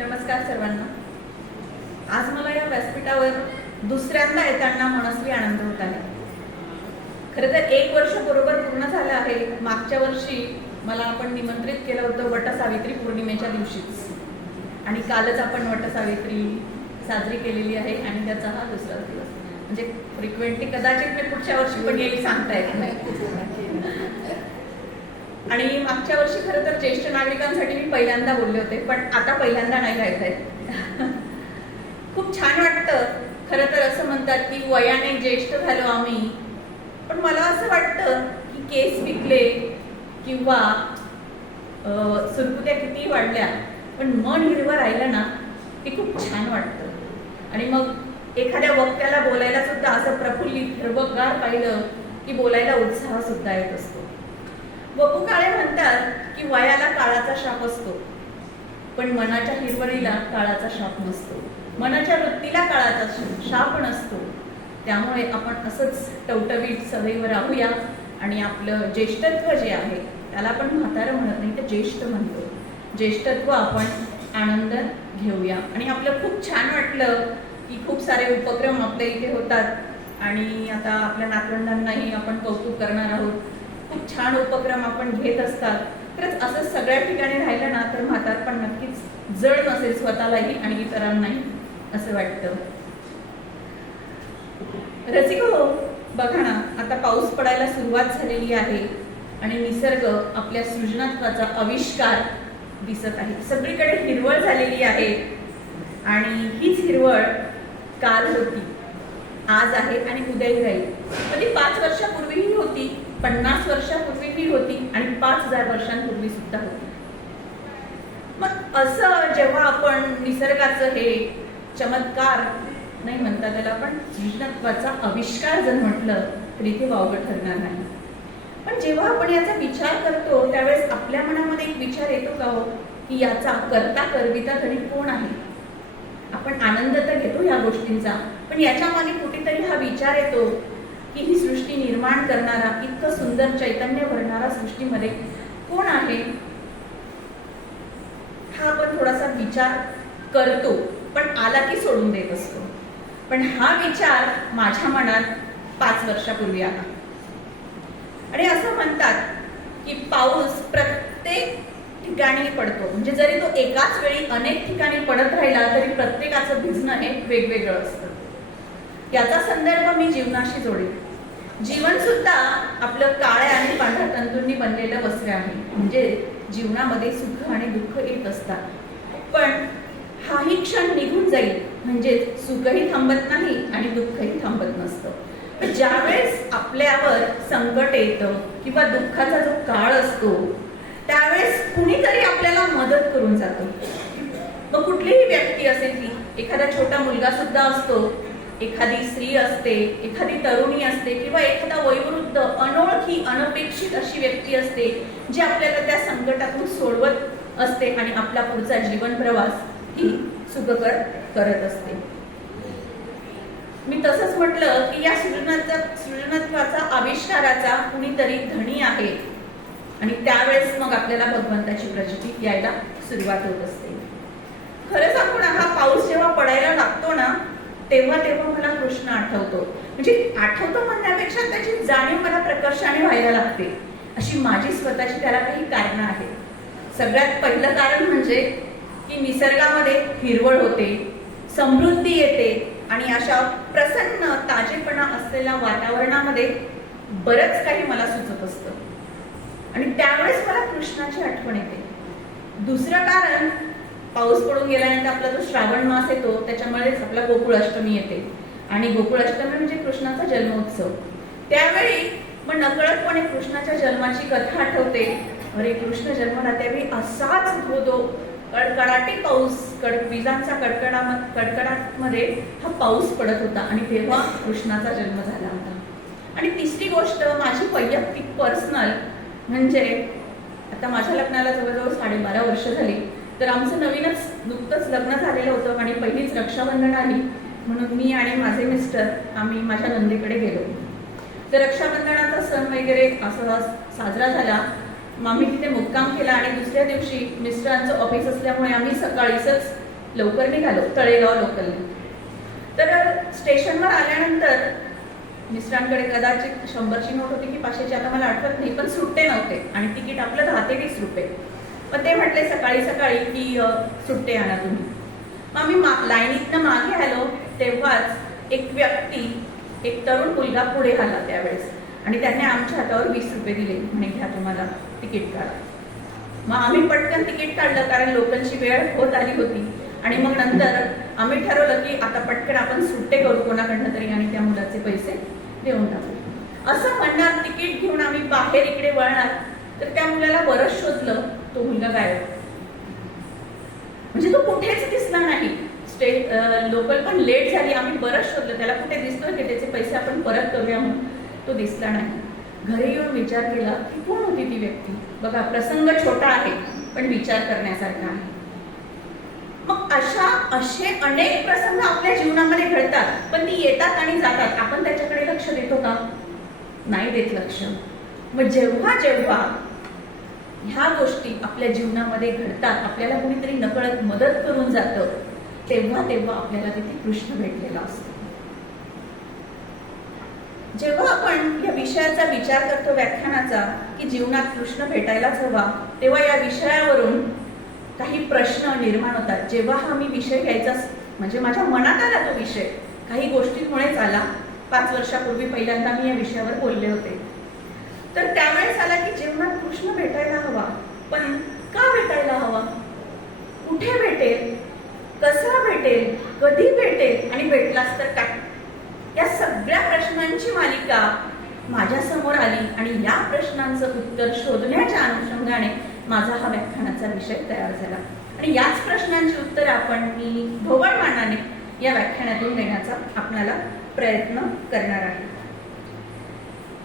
नमस्कार सर्वांना. आज मला या व्यासपीठावर दुसऱ्यांदा येताना मनस्वी आनंद होत आहे. खरं तर 1 वर्ष बरोबर पूर्ण झालं आहे. मागच्या वर्षी मला आपण निमंत्रित केलं होतं वटसावित्री पौर्णिमेच्या दिवशीच, आणि कालच आपण वटसावित्री साजरी केलेली आहे आणि त्याचा हा दुसरा दिवस. म्हणजे फ्रिक्वेंटली कदाचित मी पुढच्या वर्षी पण येईल, सांगता येत नाही. आणि मागच्या वर्षी खरं तर ज्येष्ठ नागरिकांसाठी मी पहिल्यांदा बोलले होते, पण आता पहिल्यांदा नाही राहत आहे. खूप छान वाटतं. खरं तर असं म्हणतात की वयाने ज्येष्ठ झालो आम्ही, पण मला असं वाटतं की केस पिकले किंवा सुरकुत्या किती वाढल्या, पण मन हिरवं राहिलं ना ते खूप छान वाटतं. आणि मग एखाद्या वक्त्याला बोलायला सुद्धा असं प्रफुल्लित हिरवगार पाहिलं की बोलायला उत्साह सुद्धा येत असतो. वपू काळे म्हणतात की वयाला काळाचा शाप असतो, पण मनाच्या हिरवळीला काळाचा शाप नसतो. मनाच्या वृत्तीला काळाचा शाप नसतो. त्यामुळे आपण असंच टवटवीत सदैव राहूया आणि आपलं ज्येष्ठत्व जे आहे त्याला आपण म्हातारं म्हणत नाही, तर ज्येष्ठ म्हणतो. ज्येष्ठत्व आपण आनंद घेऊया. आणि आपलं खूप छान वाटलं की खूप सारे उपक्रम आपल्या इथे होतात आणि आता आपल्या नातवंडांनाही आपण कौतुक करणार आहोत. खूप छान उपक्रम आपण घेत असतात. खरंच असं सगळ्या ठिकाणी राहिलं ना तर म्हातारपण नक्कीच जड नसेल स्वतःलाही आणि इतरांनाही, असं वाटतं. रसिको, बघा ना, आता पाऊस पडायला सुरुवात झालेली आहे आणि निसर्ग आपल्या सृजनत्वाचा आविष्कार दिसत आहे. सगळीकडे हिरवळ झालेली आहे आणि हीच हिरवळ काल होती, आज आहे आणि उद्याही राहील. कधी 5 वर्षापूर्वीही होती, 50 वर्षापूर्वीही होती आणि 5000 वर्षांपूर्वी सुद्धा होती. मग असं जेव्हा आपण निसर्गाचं हे चमत्कार नाही म्हणता त्याला, पण सृजनत्वाचा आविष्कार जर म्हटलं तर इथे वावगं ठरणार नाही. पण जेव्हा आपण याचा विचार करतो त्यावेळेस आपल्या मनामध्ये एक विचार येतो का हो, की याचा करता करविता तरी कोण आहे? आपण आनंद तर घेतो या गोष्टींचा, पण याच्या मागे कुठेतरी हा विचार येतो की ही सृष्टी निर्माण करणारा, इतकं सुंदर चैतन्य भरणारा सृष्टीमध्ये कोण आहे? हा आपण थोडासा विचार करतो, पण आला की सोडून देत असतो. पण हा विचार माझ्या मनात 5 वर्षापूर्वी आला. आणि असं म्हणतात की पाऊस प्रत्येक ठिकाणी पडतो, म्हणजे जरी तो एकाच वेळी अनेक ठिकाणी पडत राहिला तरी प्रत्येकाचं भिजणं हे वेगवेगळं असतं. याचा संदर्भ मी जीवनाशी जोडेल. जीवन सुद्धा आपलं काळ्या आणि पांढऱ्या तंतूंनी बनलेलं वस्त्र आहे. म्हणजे जीवनामध्ये सुख आणि दुःख येत असतात, पण हाही क्षण निघून जाईल, म्हणजे सुखही थांबत नाही आणि दुःखही थांबत नसतं. ज्यावेळेस आपल्यावर संकट येतं किंवा दुःखाचा जो काळ असतो त्यावेळेस कुणीतरी आपल्याला मदत करून जातो. मग कुठलीही व्यक्ती असेल ती, एखादा छोटा मुलगा सुद्धा असतो, एखादी स्त्री असते, एखादी तरुणी असते किंवा एखादा वयोवृद्ध अनोळखी अनपेक्षित अशी व्यक्ती असते जी आपल्याला त्या संकटातून सोडवत असते आणि आपला पुढचा जीवन प्रवास ही सुखकर करत असते. मी तसंच म्हटलं की या सृजनत्वाचा आविष्काराचा कुणीतरी धनी आहे आणि त्यावेळेस मग आपल्याला भगवंताची प्रचिती यायला सुरुवात होत असते. खरं सांगू ना, हा पाऊस जेव्हा पडायला लागतो ना तेव्हा मला कृष्ण आठवतो. म्हणजे आठवतो म्हणण्यापेक्षा त्याची जाणीव मला प्रकर्षाने व्हायला लागते. अशी माझी स्वतःची त्याला काही कारणं आहेत. सगळ्यात पहिलं कारण म्हणजे की निसर्गामध्ये हिरवळ होते, समृद्धी येते आणि अशा प्रसन्न ताजेपणा असलेल्या वातावरणामध्ये बरंच काही मला सुचत असतं आणि त्यावेळेस मला कृष्णाची आठवण येते. दुसरं कारण, पाऊस पडून गेल्यानंतर आपला जो श्रावण मास येतो त्याच्यामुळेच आपला गोकुळाष्टमी येते आणि गोकुळाष्टमी म्हणजे कृष्णाचा जन्मोत्सव. त्यावेळी मग नकळतपणे कृष्णाच्या जन्माची कथा आठवते. अरे, कृष्ण जन्मला त्यावेळी असाच धो कडकडाटी पाऊस, विजांचा कडकडाटमध्ये हा पाऊस पडत होता आणि तेव्हा कृष्णाचा जन्म झाला होता. आणि तिसरी गोष्ट माझी वैयक्तिक पर्सनल, म्हणजे आता माझ्या लग्नाला जवळजवळ 12.5 वर्ष झाली, तर आमचं नुकतंच लग्न झालेलं होतं आणि पहिलीच रक्षाबंधन आली, म्हणून मी आणि माझे मिस्टर आम्ही माझ्या नंदीकडे गेलो. तर रक्षाबंधनाचा सण वगैरे असा साजरा झाला. आम्ही तिथे मुक्काम केला आणि दुसऱ्या दिवशी मिस्टरांचं ऑफिस असल्यामुळे आम्ही सकाळीच लवकर निघालो तळेगाव लोकलने. तर स्टेशनवर आल्यानंतर मिस्टरांकडे कदाचित 100ची नोट होती की 500ची, आता मला आठवत नाही, पण सुट्टे नव्हते आणि तिकीट आपलं 10 ते 20 रुपये. पण ते म्हटले सकाळी सकाळी की सुट्टे आणा तुम्ही. मग आम्ही लाईनीतनं मागे आलो तेव्हाच एक व्यक्ती, एक तरुण मुलगा पुढे आला त्यावेळेस आणि त्याने आमच्या हातावर 20 रुपये दिले, म्हणे घ्या तुम्हाला तिकीट काढा. मग आम्ही पटकन तिकीट काढलं कारण लोकलची वेळ होत आली होती आणि मग नंतर आम्ही ठरवलं की आता पटकन आपण सुट्टे करू कोणाकडनं तरी आणि त्या मुलाचे पैसे देऊन टाकू. असं म्हणणार तिकीट घेऊन आम्ही बाहेर इकडे वळणार तर त्या मुलाला बरंच शोधलं, तो मुलगा गायब. म्हणजे तो कुठेच दिसला नाही. लोकल पण लेट झाली, आम्ही बरंच शोधलं त्याला, कुठे दिसतोय की त्याचे पैसे आपण परत करूया म्हणून, तो दिसला नाही. घरी येऊन विचार केला की कोण होती ती व्यक्ती. बघा, प्रसंग छोटा आहे पण विचार करण्यासारखा आहे. मग असे अनेक प्रसंग आपल्या जीवनामध्ये घडतात, पण ती येतात आणि जातात. आपण त्याच्याकडे लक्ष देतो का? नाही देत लक्ष. मग जेव्हा जेव्हा ह्या गोष्टी आपल्या जीवनामध्ये घडतात, आपल्याला कोणीतरी नकळत मदत करून जातं, तेव्हा तेव्हा आपल्याला तिथे कृष्ण भेटलेला असतो. जेव्हा आपण या विषयाचा विचार करतो व्याख्यानाचा की जीवनात कृष्ण भेटायलाच हवा, तेव्हा या विषयावरून काही प्रश्न निर्माण होतात. जेव्हा हा मी विषय घ्यायचा म्हणजे माझ्या मनात आला तो विषय, काही गोष्टींमुळेच आला. 5 वर्षापूर्वी पहिल्यांदा मी या विषयावर बोलले होते. तर त्यावेळेस आला की जीवनात कृष्ण भेटायला हवा, पण का भेटायला हवा, कुठे भेटेल, कसा भेटेल, कधी भेटेल आणि भेटलाच तर काय. या सगळ्या प्रश्नांची मालिका माझ्या समोर आली आणि या प्रश्नांचं उत्तर शोधण्याच्या अनुषंगाने माझा हा व्याख्यानाचा विषय तयार झाला. आणि याच प्रश्नांची उत्तर मी ढोबळमानाने या व्याख्यानातून देण्याचा आपल्याला प्रयत्न करणार आहे.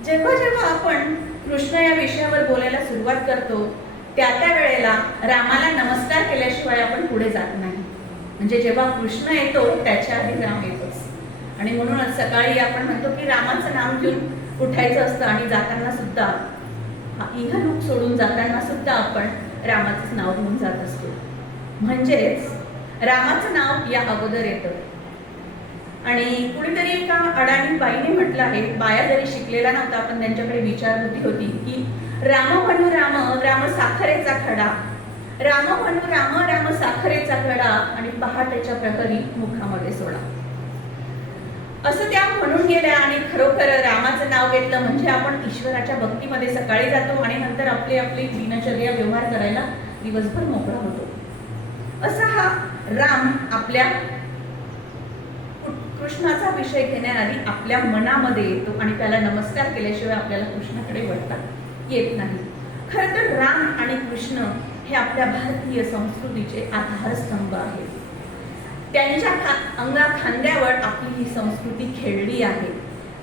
जेव्हा जेव्हा आपण कृष्ण या विषयावर बोलायला सुरुवात करतो त्या वेळेला रामाला नमस्कार केल्याशिवाय आपण पुढे जात नाही. म्हणजे जेव्हा कृष्ण येतो त्याच्या आधी राम येतोच. आणि म्हणूनच सकाळी आपण म्हणतो की रामाचं नाम घेऊन उठायचं असतं आणि जाताना सुद्धा इहलोक सोडून जाताना सुद्धा आपण रामाचं नाव घेऊन जात असतो. म्हणजेच रामाचं नाव या अगोदर येतं. आणि कुणीतरी एका अडाणी बाईने म्हटलं आहे, बाया जरी शिकलेला नव्हता पण त्यांच्याकडे विचारबुद्धी होती, की राम म्हणू राम, राम साखरेचा खडा, राम म्हणू राम, राम साखरेचा खडा आणि पहाटेच्या प्रहरी मुखामध्ये सोडा. असं त्या म्हणून गेल्या आणि खरोखर रामाचं नाव घेतलं म्हणजे आपण ईश्वराच्या भक्तीमध्ये सकाळी जातो आणि नंतर आपली दिनचर्या व्यवहार करायला दिवसभर मोकळा होतो. असा हा राम आपल्या कृष्णाचा विषय घेण्याआधी आपल्या मनामध्ये येतो आणि त्याला नमस्कार केल्याशिवाय आपल्याला कृष्णाकडे वळता येत नाही. खरं तर राम आणि कृष्ण हे आपल्या भारतीय संस्कृतीचे आधारस्तंभ आहेत. त्यांच्या खांद्यावर आपली ही संस्कृती खेळली आहे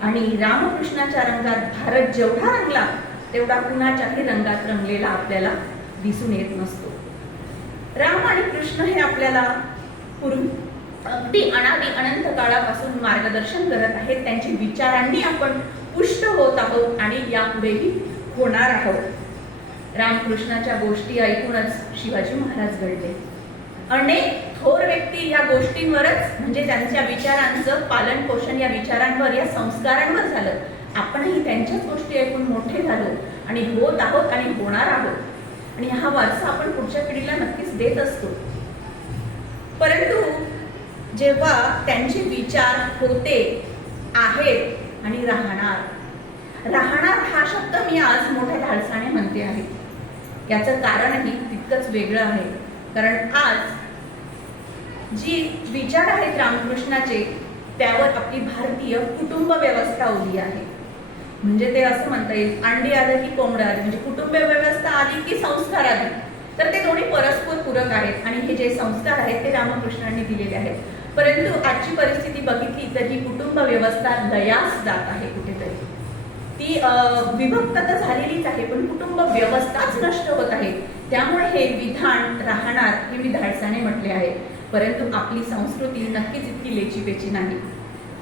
आणि रामकृष्णाच्या रंगात भारत जेवढा रंगला तेवढा कुणाच्याही रंगात रंगलेला आपल्याला दिसून येत नसतो. राम आणि कृष्ण हे आपल्याला अगदी अनादी अनंत काळापासून मार्गदर्शन करत आहेत. त्यांची विचारांनी आपण पुष्ट होत आहोत आणि यापुढेही होणार आहोत. रामकृष्णाच्या गोष्टी ऐकूनच शिवाजी महाराज घडले. अनेक थोर व्यक्ती या गोष्टींवरच म्हणजे त्यांच्या विचारांचं पालन पोषण या विचारांवर या संस्कारांवर झालं. आपणही त्यांच्याच गोष्टी ऐकून मोठे झालो आणि होत आहोत आणि होणार आहोत आणि हा वारसा आपण पुढच्या पिढीला नक्कीच देत असतो. परंतु जेव्हा त्यांचे विचार होते, आहेत आणि राहणार हा शब्द मी आज मोठ्या धाडसाने म्हणते आहे. याचं कारणही तितकंच वेगळं आहे. कारण आज जी विचार आहेत रामकृष्णाचे त्यावर आपली भारतीय कुटुंब व्यवस्था उभी आहे. म्हणजे ते असं म्हणता येईल, अंडी आधी की कोंबडं आधी, म्हणजे कुटुंब व्यवस्था आधी की संस्कार आधी. तर ते दोन्ही परस्पर पूरक आहेत आणि हे जे संस्कार आहेत ते रामकृष्णांनी दिलेले आहेत. परंतु आजची परिस्थिती बघितली तर ही कुटुंब व्यवस्था लयास जात आहे. कुठेतरी ती विभक्त तर झालेलीच आहे पण कुटुंब व्यवस्थाच नष्ट होत आहे. त्यामुळे हे विधान राहणार हे मी धाडसाने म्हटले आहे. परंतु आपली संस्कृती नक्कीच इतकी लेचीपेची नाही.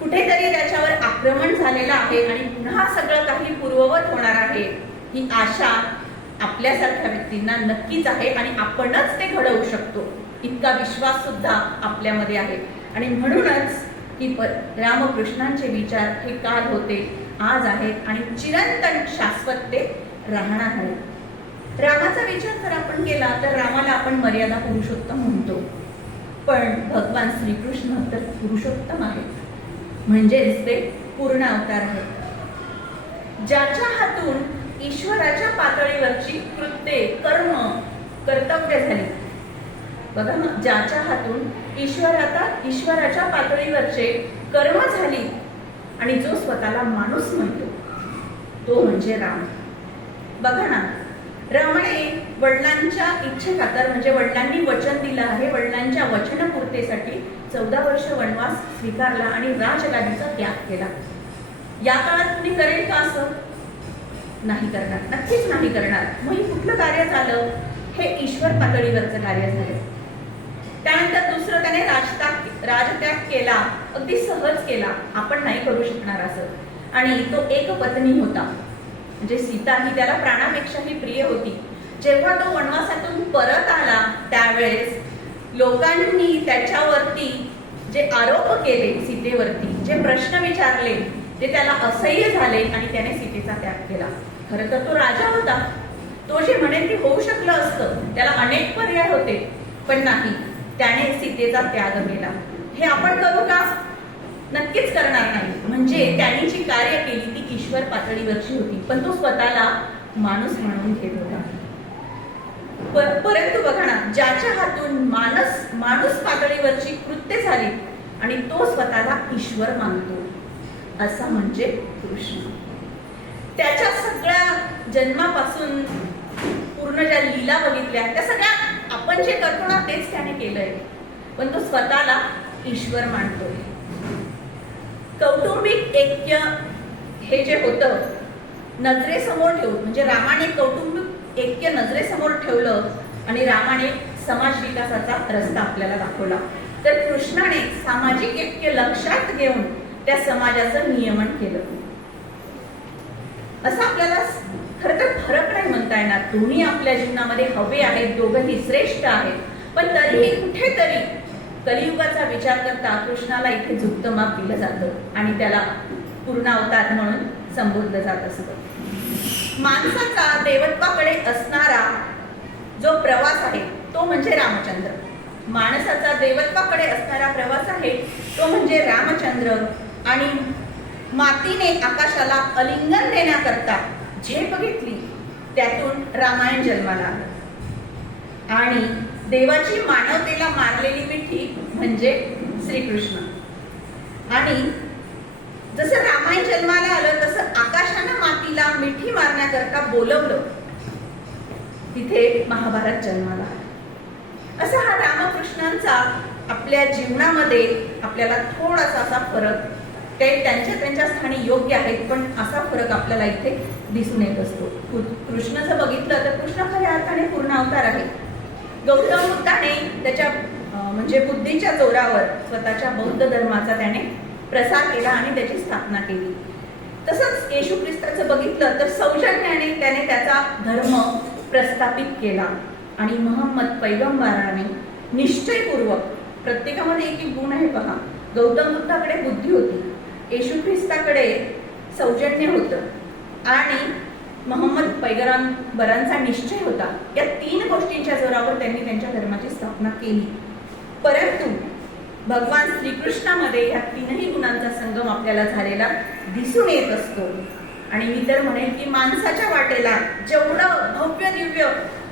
कुठेतरी त्याच्यावर आक्रमण झालेलं आहे आणि पुन्हा सगळं काही पूर्ववत होणार आहे ही आशा आपल्यासारख्या व्यक्तींना नक्कीच आहे आणि आपणच ते घडवू शकतो इतका विश्वास सुद्धा आपल्यामध्ये आहे. आणि म्हणूनच की रामकृष्णांचे विचार हे काल होते, आज आहेत आणि चिरंतन शाश्वत ते राहणार आहेत. रामाचा विचार जर आपण केला तर रामाला आपण मर्यादा पुरुषोत्तम म्हणतो, पण भगवान श्रीकृष्ण तर पुरुषोत्तम आहेत, म्हणजेच ते पूर्ण अवतार आहेत. ज्याच्या हातून ईश्वराच्या पातळीवरची कृत्ये, कर्म, कर्तव्य झाली. बघा ना, ज्याच्या हातून ईश्वराच्या पातळीवरचे कर्म झाली आणि जो स्वतःला माणूस म्हणतो तो म्हणजे राम. बघा ना, रामाने वडिलांच्या इच्छेखातर, म्हणजे वडिलांनी वचन दिलं आहे, वडिलांच्या वचनपूर्तीसाठी 14 वर्ष वनवास स्वीकारला आणि राजगादीचा त्याग केला. या काळात तुम्ही करेल का असं? नाही करणार, नक्कीच नाही करणार. मग हे कुठलं कार्य झालं? हे ईश्वर पातळीवरचं कार्य झालं. त्यानंतर दुसरं, त्याने राजत्याग केला, अगदी सहज केला, आपण नाही करू शकणार असं. आणि तो एक पत्नी होता, म्हणजे सीता ही त्याला प्राणापेक्षाही प्रिय होती. जेव्हा तो वनवासातून परत आला त्यावेळेस लोकांनी त्याच्यावरती जे आरोप केले, सीतेवरती जे प्रश्न विचारले, ते त्याला असह्य झाले आणि त्याने सीतेचा त्याग केला. खरं तर तो राजा होता, तो जे म्हणेल ते होऊ शकलं असतं, त्याला अनेक पर्याय होते, पण नाही, त्याने सीतेचा त्याग केला. हे आपण करू का? नक्कीच करणार नाही. म्हणजे त्यांनी जी कार्य केली ती ईश्वर पातळीवरची होती, पण तो स्वतःला माणूस म्हणून घेत होता. परंतु बघा ना, ज्याच्या हातून माणूस पातळीवरची कृत्य झाली आणि तो स्वतःला ईश्वर मानतो, असा म्हणजे कृष्ण. त्याच्या सगळ्या जन्मापासून पूर्ण ज्या लीला बघितल्या त्या सगळ्या आपण जे करतो ना तेच त्याने केलंय, पण तो स्वतःला ईश्वर मानतो. कौटुंबिक ऐक्य हे जे होतं नजरेसमोर ठेवून, म्हणजे रामाने कौटुंबिक ऐक्य नजरेसमोर ठेवलं आणि रामाने समाज विकासाचा रस्ता आपल्याला दाखवला, तर कृष्णाने सामाजिक ऐक्य लक्षात घेऊन त्या समाजाचं नियमन केलं. असं आपल्याला खरं तर फरक नाही म्हणता येणार, दोन्ही आपल्या जीवनामध्ये हवे आहेत, दोघंही श्रेष्ठ आहेत, पण तरीही कुठेतरी कलियुगाचा विचार करता कृष्णाला इथे झुकतं माप दिलं जातं आणि त्याला पूर्ण अवतार म्हणून संबोधलं जात असतं. माणसाचा देवत्वाकडे असणारा जो प्रवास आहे तो म्हणजे रामचंद्र. माणसाचा देवत्वाकडे असणारा प्रवास आहे तो म्हणजे रामचंद्र. आणि मातीने आकाशाला आलिंगन देण्याकरता झेप घेतली, त्यातून रामायण जन्माला आलं. आणि देवाची मानवतेला मारलेली मिठी म्हणजे श्रीकृष्ण. आणि जसं रामायण जन्माला आलं तसं आकाशानं मातीला मिठी मारण्याकरता बोलवलं, तिथे महाभारत जन्माला आलं. असा हा रामकृष्णांचा आपल्या जीवनामध्ये आपल्याला थोडासा असा फरक, ते त्यांच्या स्थानी योग्य आहेत, पण असा फरक आपल्याला इथे दिसून येत असतो. कृष्ण जर बघितलं तर कृष्ण खऱ्या अर्थाने पूर्ण अवतार आहे. गौतम बुद्धाने त्याच्या म्हणजे बुद्धीच्या जोरावर स्वतःच्या बौद्ध धर्माचा त्याने प्रसार केला आणि त्याची स्थापना केली. तसंच येशू ख्रिस्ताचं बघितलं तर सौजन्याने त्याने त्याचा धर्म प्रस्थापित केला. आणि मोहम्मद पैगंबराने निश्चयपूर्वक, प्रत्येकामध्ये एक एक गुण आहे पहा, गौतम बुद्धाकडे बुद्धी होती, येशू ख्रिस्ताकडे सौजन्य होतं आणि मोहम्मद पैगंबरांचा निश्चय होता. या 3 गोष्टींच्या जोरावर त्यांनी त्यांच्या धर्माची स्थापना केली. परंतु भगवान श्रीकृष्णामध्ये या 3ही गुणांचा संगम आपल्याला झालेला दिसून येत असतो. आणि मी तर म्हणेन की माणसाच्या वाटेला जेवढं भव्य दिव्य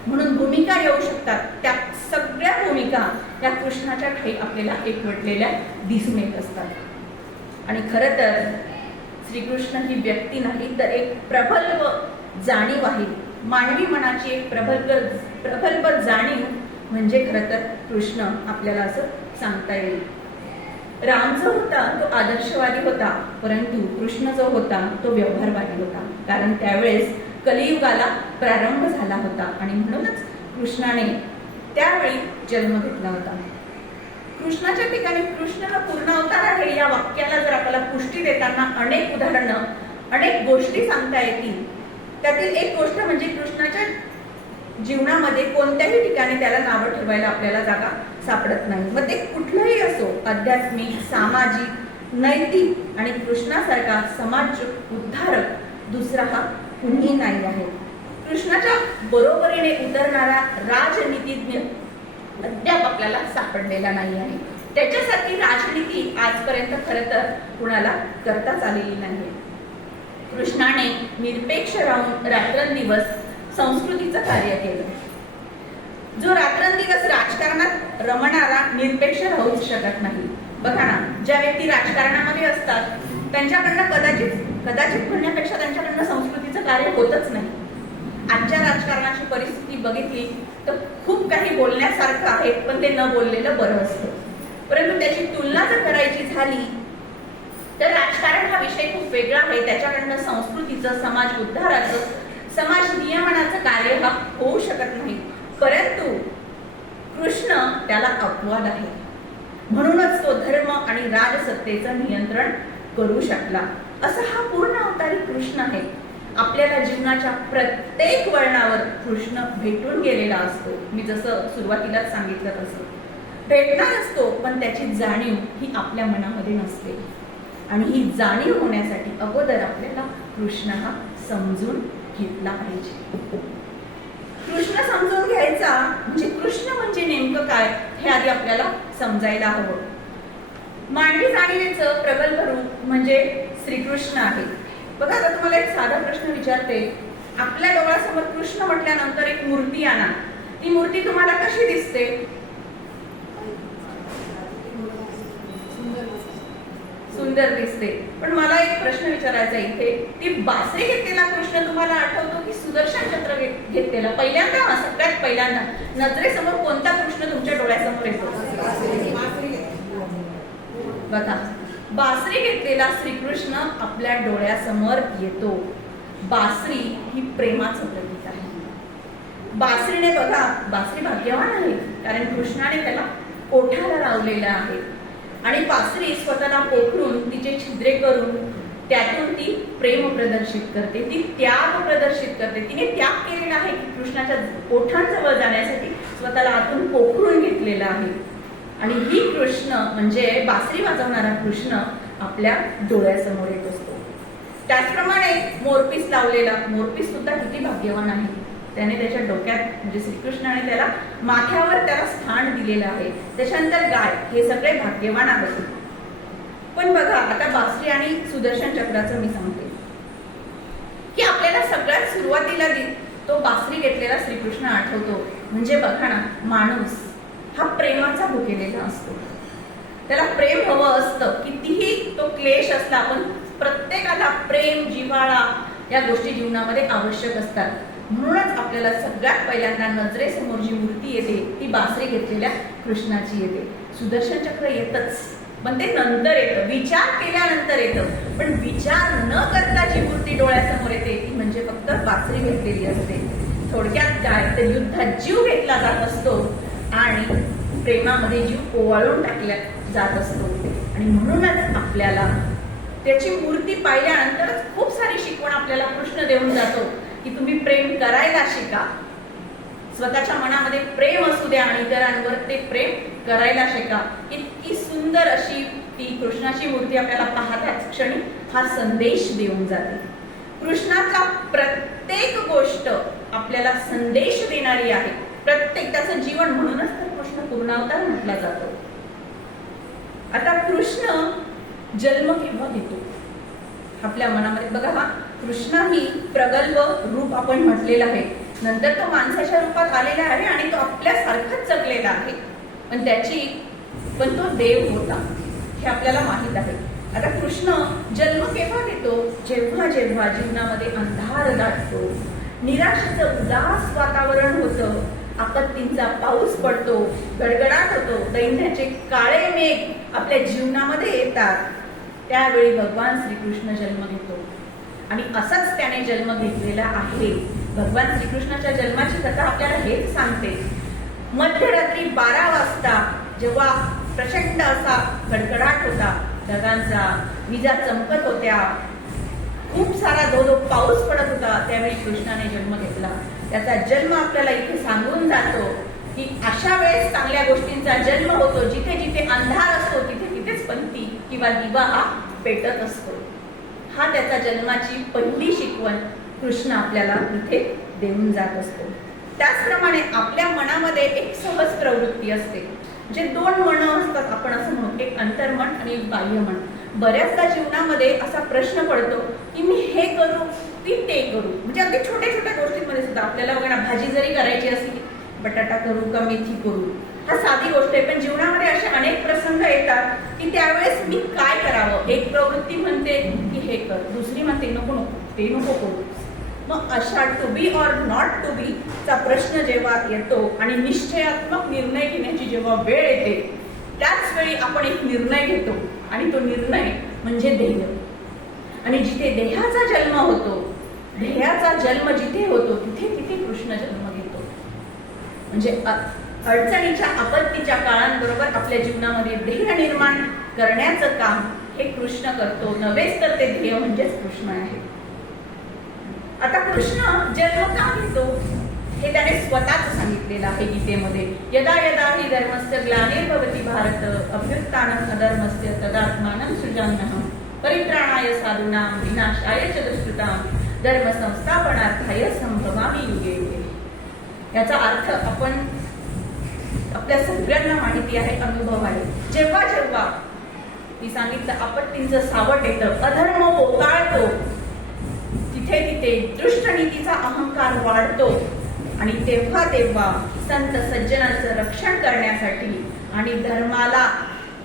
म्हणून भूमिका येऊ शकतात त्या सगळ्या भूमिका या कृष्णाच्या ठाई आपल्याला एकवटलेल्या दिसून येत असतात. आणि खरं तर श्रीकृष्ण ही व्यक्ती नाही तर एक प्रबल जाणीव आहे. मानवी मनाची एक प्रबल जाणीव म्हणजे खरं तर कृष्ण आपल्याला असं सांगता येईल. राम जो होता तो आदर्शवादी होता, परंतु कृष्ण जो होता तो व्यवहारवादी होता, कारण त्यावेळेस कलियुगाला प्रारंभ झाला होता आणि म्हणूनच कृष्णाने त्यावेळी जन्म घेतला होता. कृष्णाच्या ठिकाणी कृष्ण हा पूर्ण अवतार आहे या वाक्याला जर आपल्याला पुष्टी देताना अनेक उदाहरणं, अनेक गोष्टी सांगता येतील. त्यातील एक गोष्ट म्हणजे कृष्णाच्या जीवनामध्ये कोणत्याही ठिकाणी त्याला नावं ठेवायला आपल्याला जागा सापडत नाही. मग ते कुठलंही असो, आध्यात्मिक, सामाजिक, नैतिक आणि कृष्णासारखा समाज उद्धारक दुसरा हा कुणी नाही आहे. कृष्णाच्या बरोबरीने उतरणारा राजनीतिज्ञ अद्याप आपल्याला सापडलेला नाही आहे. त्याच्यासारखी राजनीती आजपर्यंत खरं तर कुणाला करताच आलेली नाही. कृष्णाने निरपेक्ष राहून रात्रंदिवस संस्कृतीचं कार्य केलं. जो रात्रंदिवस राजकारणात रमणारा निरपेक्ष राहूच शकत नाही. बघा ना, ज्या व्यक्ती राजकारणामध्ये असतात त्यांच्याकडनं कदाचित म्हणण्यापेक्षा त्यांच्याकडनं संस्कृतीचं कार्य होतच नाही. आजच्या राजकारणाची परिस्थिती बघितली तर खूप काही बोलण्यासारखं आहे, पण ते न बोललेलं बरं असतं. परंतु त्याची तुलना जर करायची झाली तर राजकारण हा विषय खूप वेगळा आहे. त्याच्याकडनं संस्कृतीचं, समाज उद्धाराचं, समाज नियमनाचं कार्य हा होऊ शकत नाही. परंतु कृष्ण त्याला अपवाद आहे. म्हणूनच तो धर्म आणि राजसत्तेचं नियंत्रण करू शकला. असा हा पूर्ण अवतारी कृष्ण आहे. आपल्याला जीवनाच्या प्रत्येक वळणावर कृष्ण भेटून गेलेला असतो. मी जसं सुरुवातीलाच सांगितलं तसं भेटणार असतो, पण त्याची जाणीव ही आपल्या मनामध्ये नसते. आणि ही जाणीव होण्यासाठी अगोदर आपल्याला कृष्ण हा समजून घेतला पाहिजे. कृष्ण समजून घ्यायचा म्हणजे कृष्ण म्हणजे नेमकं काय हे आधी आपल्याला समजायला हवं. मानवी जाणीवेचं प्रगल्भ रूप म्हणजे श्रीकृष्ण आहे. बघा, आता तुम्हाला एक साधा प्रश्न विचारते. आपल्या डोळ्यासमोर कृष्ण म्हटल्यानंतर एक मूर्ती आणा. ती मूर्ती तुम्हाला कशी दिसते? सुंदर दिसते. पण मला एक प्रश्न विचारायचा इथे, ती बासरी घेतलेला कृष्ण तुम्हाला आठवतो की सुदर्शन चक्र घेतलेला? पहिल्यांदा, सगळ्यात पहिल्यांदा नजरेसमोर कोणता कृष्ण तुमच्या डोळ्यासमोर येतो? बघा, बासरी घेतलेला श्रीकृष्ण आपल्या डोळ्यासमोर येतो. बासरी ही प्रेमाचं प्रतीक आहे. बासरीने बघा, बासरी भाग्यवान आहे कारण कृष्णाने त्याला ओठाला लावलेलं आहे. आणि बासरी स्वतःला पोखरून तिचे छिद्रे करून त्यातून ती प्रेम प्रदर्शित करते, ती त्याग प्रदर्शित करते. तिने त्याग केलेला आहे की कृष्णाच्या ओठांजवळ जाण्यासाठी स्वतःला आतून पोखरून घेतलेला आहे. आणि ही कृष्ण म्हणजे बासरी वाजवणारा कृष्ण आपल्या डोळ्यासमोर येत असतो. त्याचप्रमाणे मोरपीस लावलेला मोरपीस सुद्धा किती भाग्यवान आहे. त्याने त्याच्या डोक्यात म्हणजे श्रीकृष्णाने त्याला माथ्यावर त्याला स्थान दिलेलं आहे. त्याच्यानंतर गाय, हे सगळे भाग्यवान आहेत. पण बघा, आता बासरी आणि सुदर्शन चक्राचं मी सांगते की आपल्याला सगळ्यात सुरुवातीला तो बासरी घेतलेला श्रीकृष्ण आठवतो. म्हणजे बघा ना, माणूस हा प्रेमाचा भुकेलेला असतो. त्याला प्रेम हवं असतं. कितीही तो क्लेश असला, पण प्रत्येकाला प्रेम, जिव्हाळा या गोष्टी जीवनामध्ये आवश्यक असतात. म्हणूनच आपल्याला सगळ्यात पहिल्यांदा नजरेसमोर जी मूर्ती येते ती बासरी घेतलेल्या कृष्णाची येते. सुदर्शन चक्र येतच, पण ते नंतर येतं, विचार केल्यानंतर येतं. पण विचार न करता जी मूर्ती डोळ्यासमोर येते ती म्हणजे फक्त बासरी घेतलेली असते. थोडक्यात काय, तर युद्धात जीव घेतला जात असतो आणि प्रेमामध्ये जीव ओवाळून टाकला जात असतो. आणि म्हणूनच आपल्याला त्याची मूर्ती पाहिल्यानंतरच खूप सारी शिकवण आपल्याला कृष्ण देऊन जातो की तुम्ही प्रेम करायला शिका. स्वतःच्या मनामध्ये प्रेम असू द्या आणि इतरांवर ते प्रेम करायला शिका. इतकी सुंदर अशी ती कृष्णाची मूर्ती आपल्याला पाहताच क्षणी हा संदेश देऊन जाते. कृष्णाचा प्रत्येक गोष्ट आपल्याला संदेश देणारी आहे. प्रत्येक त्याचं जीवन, म्हणूनच तर कृष्ण पूर्णावतार म्हटला जातो. आता कृष्ण जन्म केव्हा घेतो आपल्या मनामध्ये? बघा, हा कृष्ण ही प्रगल्भ रूप आपण म्हटलेलं आहे. नंतर तो माणसाच्या रूपात आलेला आहे आणि तो आपल्यासारखाच जगलेला आहे. पण तो देव होता हे आपल्याला माहित आहे. आता कृष्ण जन्म केव्हा घेतो? जेव्हा जेव्हा जीवनामध्ये अंधार दाटतो, निराशेचं उदास वातावरण होतं, आपत्तींचा पाऊस पडतो, गडगडाट होतो, दैन्याचे काळे मेघ आपल्या जीवनामध्ये येतात, त्यावेळी भगवान श्रीकृष्ण जन्म घेतो. आणि असाच त्याने जन्म घेतलेला आहे. भगवान श्रीकृष्णाच्या जन्माची कथा आपल्याला हेच सांगते. मध्यरात्री 12 वाजता जेव्हा प्रचंड असा गडगडाट होता, ढगांचा, विजा चमकत होत्या, खूप सारा धो पाऊस पडत होता, त्यावेळी कृष्णाने जन्म घेतला. त्याचा जन्म आपल्याला इथे सांगून जातो की अशा वेळेस चांगल्या गोष्टींचा जन्म होतो, जिथे जिथे अंधार असतो तिथे तिथेच पंथी किंवा दिवा हा पेटत असतो. हा त्याचा जन्माची पहिली शिकवण कृष्ण आपल्याला इथे देऊन जात असतो. त्याचप्रमाणे आपल्या मनामध्ये एक सहज प्रवृत्ती असते, जे दोन मन असतात आपण असं म्हणू, एक अंतर्मन आणि एक बाह्यमन. बऱ्याचदा जीवनामध्ये असा प्रश्न पडतो की मी हे करू की ते करू, म्हणजे अगदी छोट्या छोट्या गोष्टींमध्ये सुद्धा आपल्याला बघा, भाजी जरी करायची असली, बटाटा करू का मेथी करू, हा साधी गोष्ट आहे. पण जीवनामध्ये असे अनेक प्रसंग येतात की त्यावेळेस मी काय करावं. एक प्रवृत्ती म्हणते की हे कर, दुसरी म्हणते नको नको ते नको करू. मग अशा to be or not to be चा प्रश्न जेव्हा येतो आणि निश्चयात्मक निर्णय घेण्याची जेव्हा वेळ येते, त्याच वेळी आपण एक निर्णय घेतो आणि तो निर्णय म्हणजे ध्येय. आणि जिथे देहाचा जन्म होतो, ध्येयाचा जन्म जिथे होतो, तिथे तिथे कृष्ण जन्म घेतो. म्हणजे अडचणीच्या आपत्तीच्या काळांबरोबर आपल्या जीवनामध्ये ध्येय निर्माण करण्याचं काम हे कृष्ण करतो. नव्हेच तर ते ध्येय म्हणजेच कृष्ण आहे. आता कृष्ण जन्म का घेतो हे त्याने स्वतःच सांगितलेलं आहे गीतेमध्ये. यदा यदा हि धर्मस्य ग्लानिर्भवति भारत अभ्युत्थानम् अधर्मस्य तदात्मानं सृजाम्यहम् परित्राणाय साधूनां विनाशाय च दुष्कृतां धर्म संस्थापनार्थाय संभवामि युगे युगे. याचा अर्थ आपण आपल्या सगळ्यांना माहिती आहे, अनुभव आहे. जेव्हा जेव्हा मी सांगितलं आपत्तींचं सावट येतं, अधर्म ओघाळतो, तिथे तिथे दृष्टनीतीचा अहंकार वाढतो आणि तेव्हा तेव्हा संत सज्जनांचं रक्षण करण्यासाठी आणि धर्माला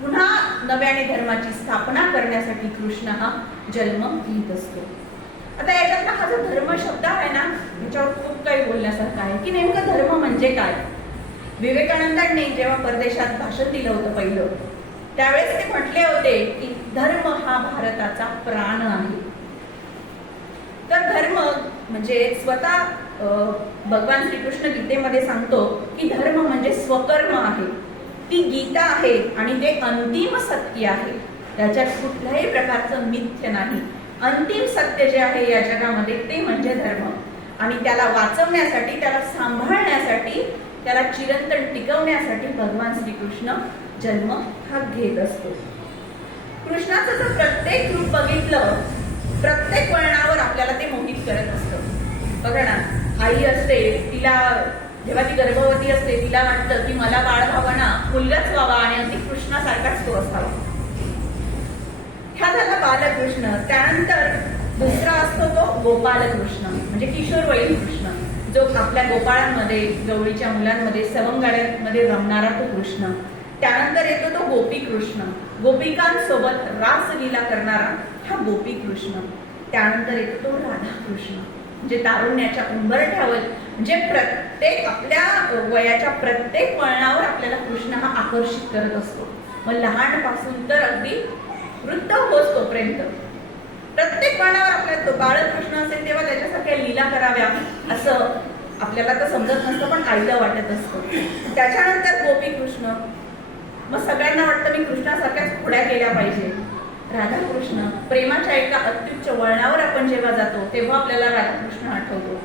पुन्हा नव्याने धर्माची स्थापना करण्यासाठी कृष्ण हा जन्म घेत असतो. आता याच्यातला हा जो धर्म शब्द आहे ना, याच्यावर खूप काही बोलण्यासारखं आहे की नेमकं धर्म म्हणजे काय. विवेकानंदांनी जेव्हा परदेशात भाषण दिलं होतं पहिलं, त्यावेळेस ते म्हटले होते की धर्म हा भारताचा प्राण आहे. तर धर्म म्हणजे स्वतः भगवान श्रीकृष्ण गीतेमध्ये सांगतो की धर्म म्हणजे स्वकर्म आहे, ती गीता आहे आणि ते अंतिम सत्य आहे. त्याच्यात कुठल्याही प्रकारचं मिथ्य नाही. अंतिम सत्य जे आहे या जगामध्ये ते म्हणजे धर्म. आणि त्याला वाचवण्यासाठी, त्याला सांभाळण्यासाठी, त्याला चिरंतन टिकवण्यासाठी भगवान श्रीकृष्ण जन्म हा घेत असतो. कृष्णाचं जर प्रत्येक रूप बघितलं, प्रत्येक वळणावर आपल्याला ते मोहित करत असतं. बघा ना, आई असते, तिला जेव्हा ती गर्भवती असते तिला वाटतं की मला बाळ व्हावं ना, मुलगाच व्हावा आणि अगदी कृष्णासारखाच तो असावा. हा झाला बालकृष्ण. त्यानंतर दुसरा असतो तो गोपालकृष्ण म्हणजे किशोरवयीन कृष्ण, जो आपल्या गोपाळांमध्ये, गवळीच्या मुलांमध्ये, सवंगाड्यांमध्ये रमणारा तो कृष्ण. त्यानंतर येतो तो गोपी कृष्ण, गोपिकांसोबत रासलीला करणारा हा गोपी कृष्ण. त्यानंतर येतो तो राधाकृष्ण, म्हणजे तारुण्याच्या उंबरठ्यावर, म्हणजे प्रत्येक आपल्या वयाच्या प्रत्येक वळणावर आपल्याला कृष्ण हा आकर्षित करत असतो. मग लहानपासून तर अगदी वृद्ध होस तोपर्यंत प्रत्येक वळणावर आपल्याला तो बाळकृष्ण असेल तेव्हा त्याच्यासारख्या लीला कराव्या असं आपल्याला तर समजत नसतं, पण आईला वाटत असतं. त्याच्यानंतर गोपी कृष्ण, मग सगळ्यांना वाटतं मी कृष्णासारख्याच खोड्या केल्या पाहिजे. राधाकृष्ण, प्रेमाच्या एका अत्युच्च वळणावर आपण जेव्हा जातो तेव्हा आपल्याला राधाकृष्ण आठवतो.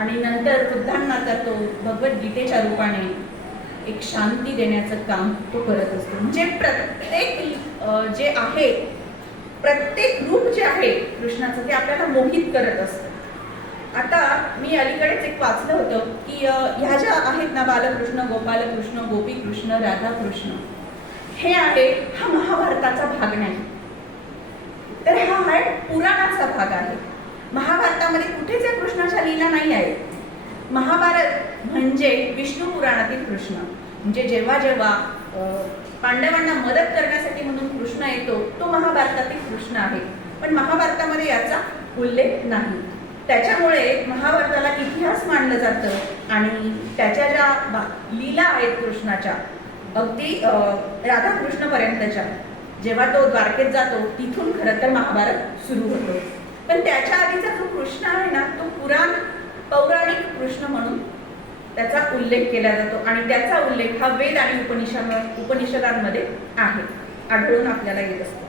आणि नंतर वृद्धांना करतो भगवद्गीतेच्या रूपाने एक शांती देण्याचं काम तो करत असतो. म्हणजे प्रत्येक जे आहे, प्रत्येक रूप जे आहे कृष्णाचं ते आपल्याला मोहित करत असतं. आता मी अलीकडेच एक वाचलं होतं की ह्या ज्या आहेत ना, बालकृष्ण, गोपालकृष्ण, गोपीकृष्ण, राधाकृष्ण, हे आहे हा महाभारताचा भाग नाही, तर हा आहे पुराणाचा भाग आहे. महाभारतामध्ये कुठेच या कृष्णाच्या लीला नाही आहेत. महाभारत म्हणजे विष्णू पुराणातील कृष्ण, म्हणजे जेव्हा जेव्हा पांडवांना मदत करण्यासाठी म्हणून कृष्ण येतो तो महाभारतातील कृष्ण आहे. पण महाभारतामध्ये याचा उल्लेख नाही. त्याच्यामुळे महाभारताला इतिहास मानलं जातं आणि त्याच्या ज्या लीला आहेत कृष्णाच्या, अगदी राधाकृष्णपर्यंतच्या, जेव्हा तो द्वारकेत जातो तिथून खरं तर महाभारत सुरू होतो. पण त्याच्या आधीचा जो कृष्ण आहे ना, तो पौराणिक कृष्ण म्हणून त्याचा उल्लेख केला जातो आणि त्याचा उल्लेख हा वेद आणि उपनिषदांमध्ये आहे, आढळून आपल्याला येत असतो.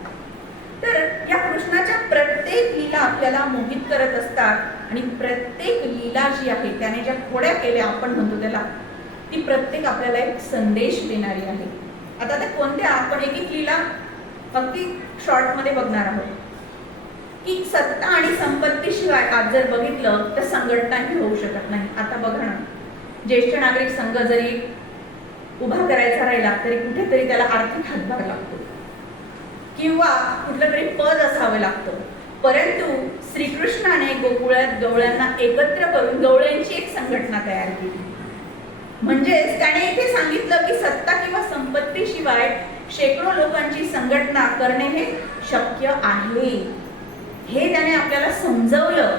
तर या कृष्णाच्या प्रत्येक लीला आपल्याला मोहित करत असतात आणि प्रत्येक लीला जी आहे त्याने ज्या खोड्या केल्या आपण म्हणतो त्याला, ती प्रत्येक आपल्याला एक संदेश देणारी आहे. आता त्या कोणत्या आपण एक एक लीला अगदी शॉर्ट मध्ये बघणार आहोत. की सत्ता आणि संपत्तीशिवाय आज जर बघितलं तर संघटनाही होऊ शकत नाही. आता बघा ना, ज्येष्ठ नागरिक संघ जरी उभा करायचा राहिला तरी कुठेतरी त्याला आर्थिक हातभार लागतो किंवा कुठलं तरी पद असावं लागतं. परंतु श्रीकृष्णाने गोकुळात गवळ्यांना एकत्र करून गवळ्यांची एक संघटना तयार केली. म्हणजेच त्याने इथे सांगितलं की सत्ता किंवा संपत्तीशिवाय शेकडो लोकांची संघटना करणे हे शक्य आहे. हे त्याने आपल्याला समजवलं.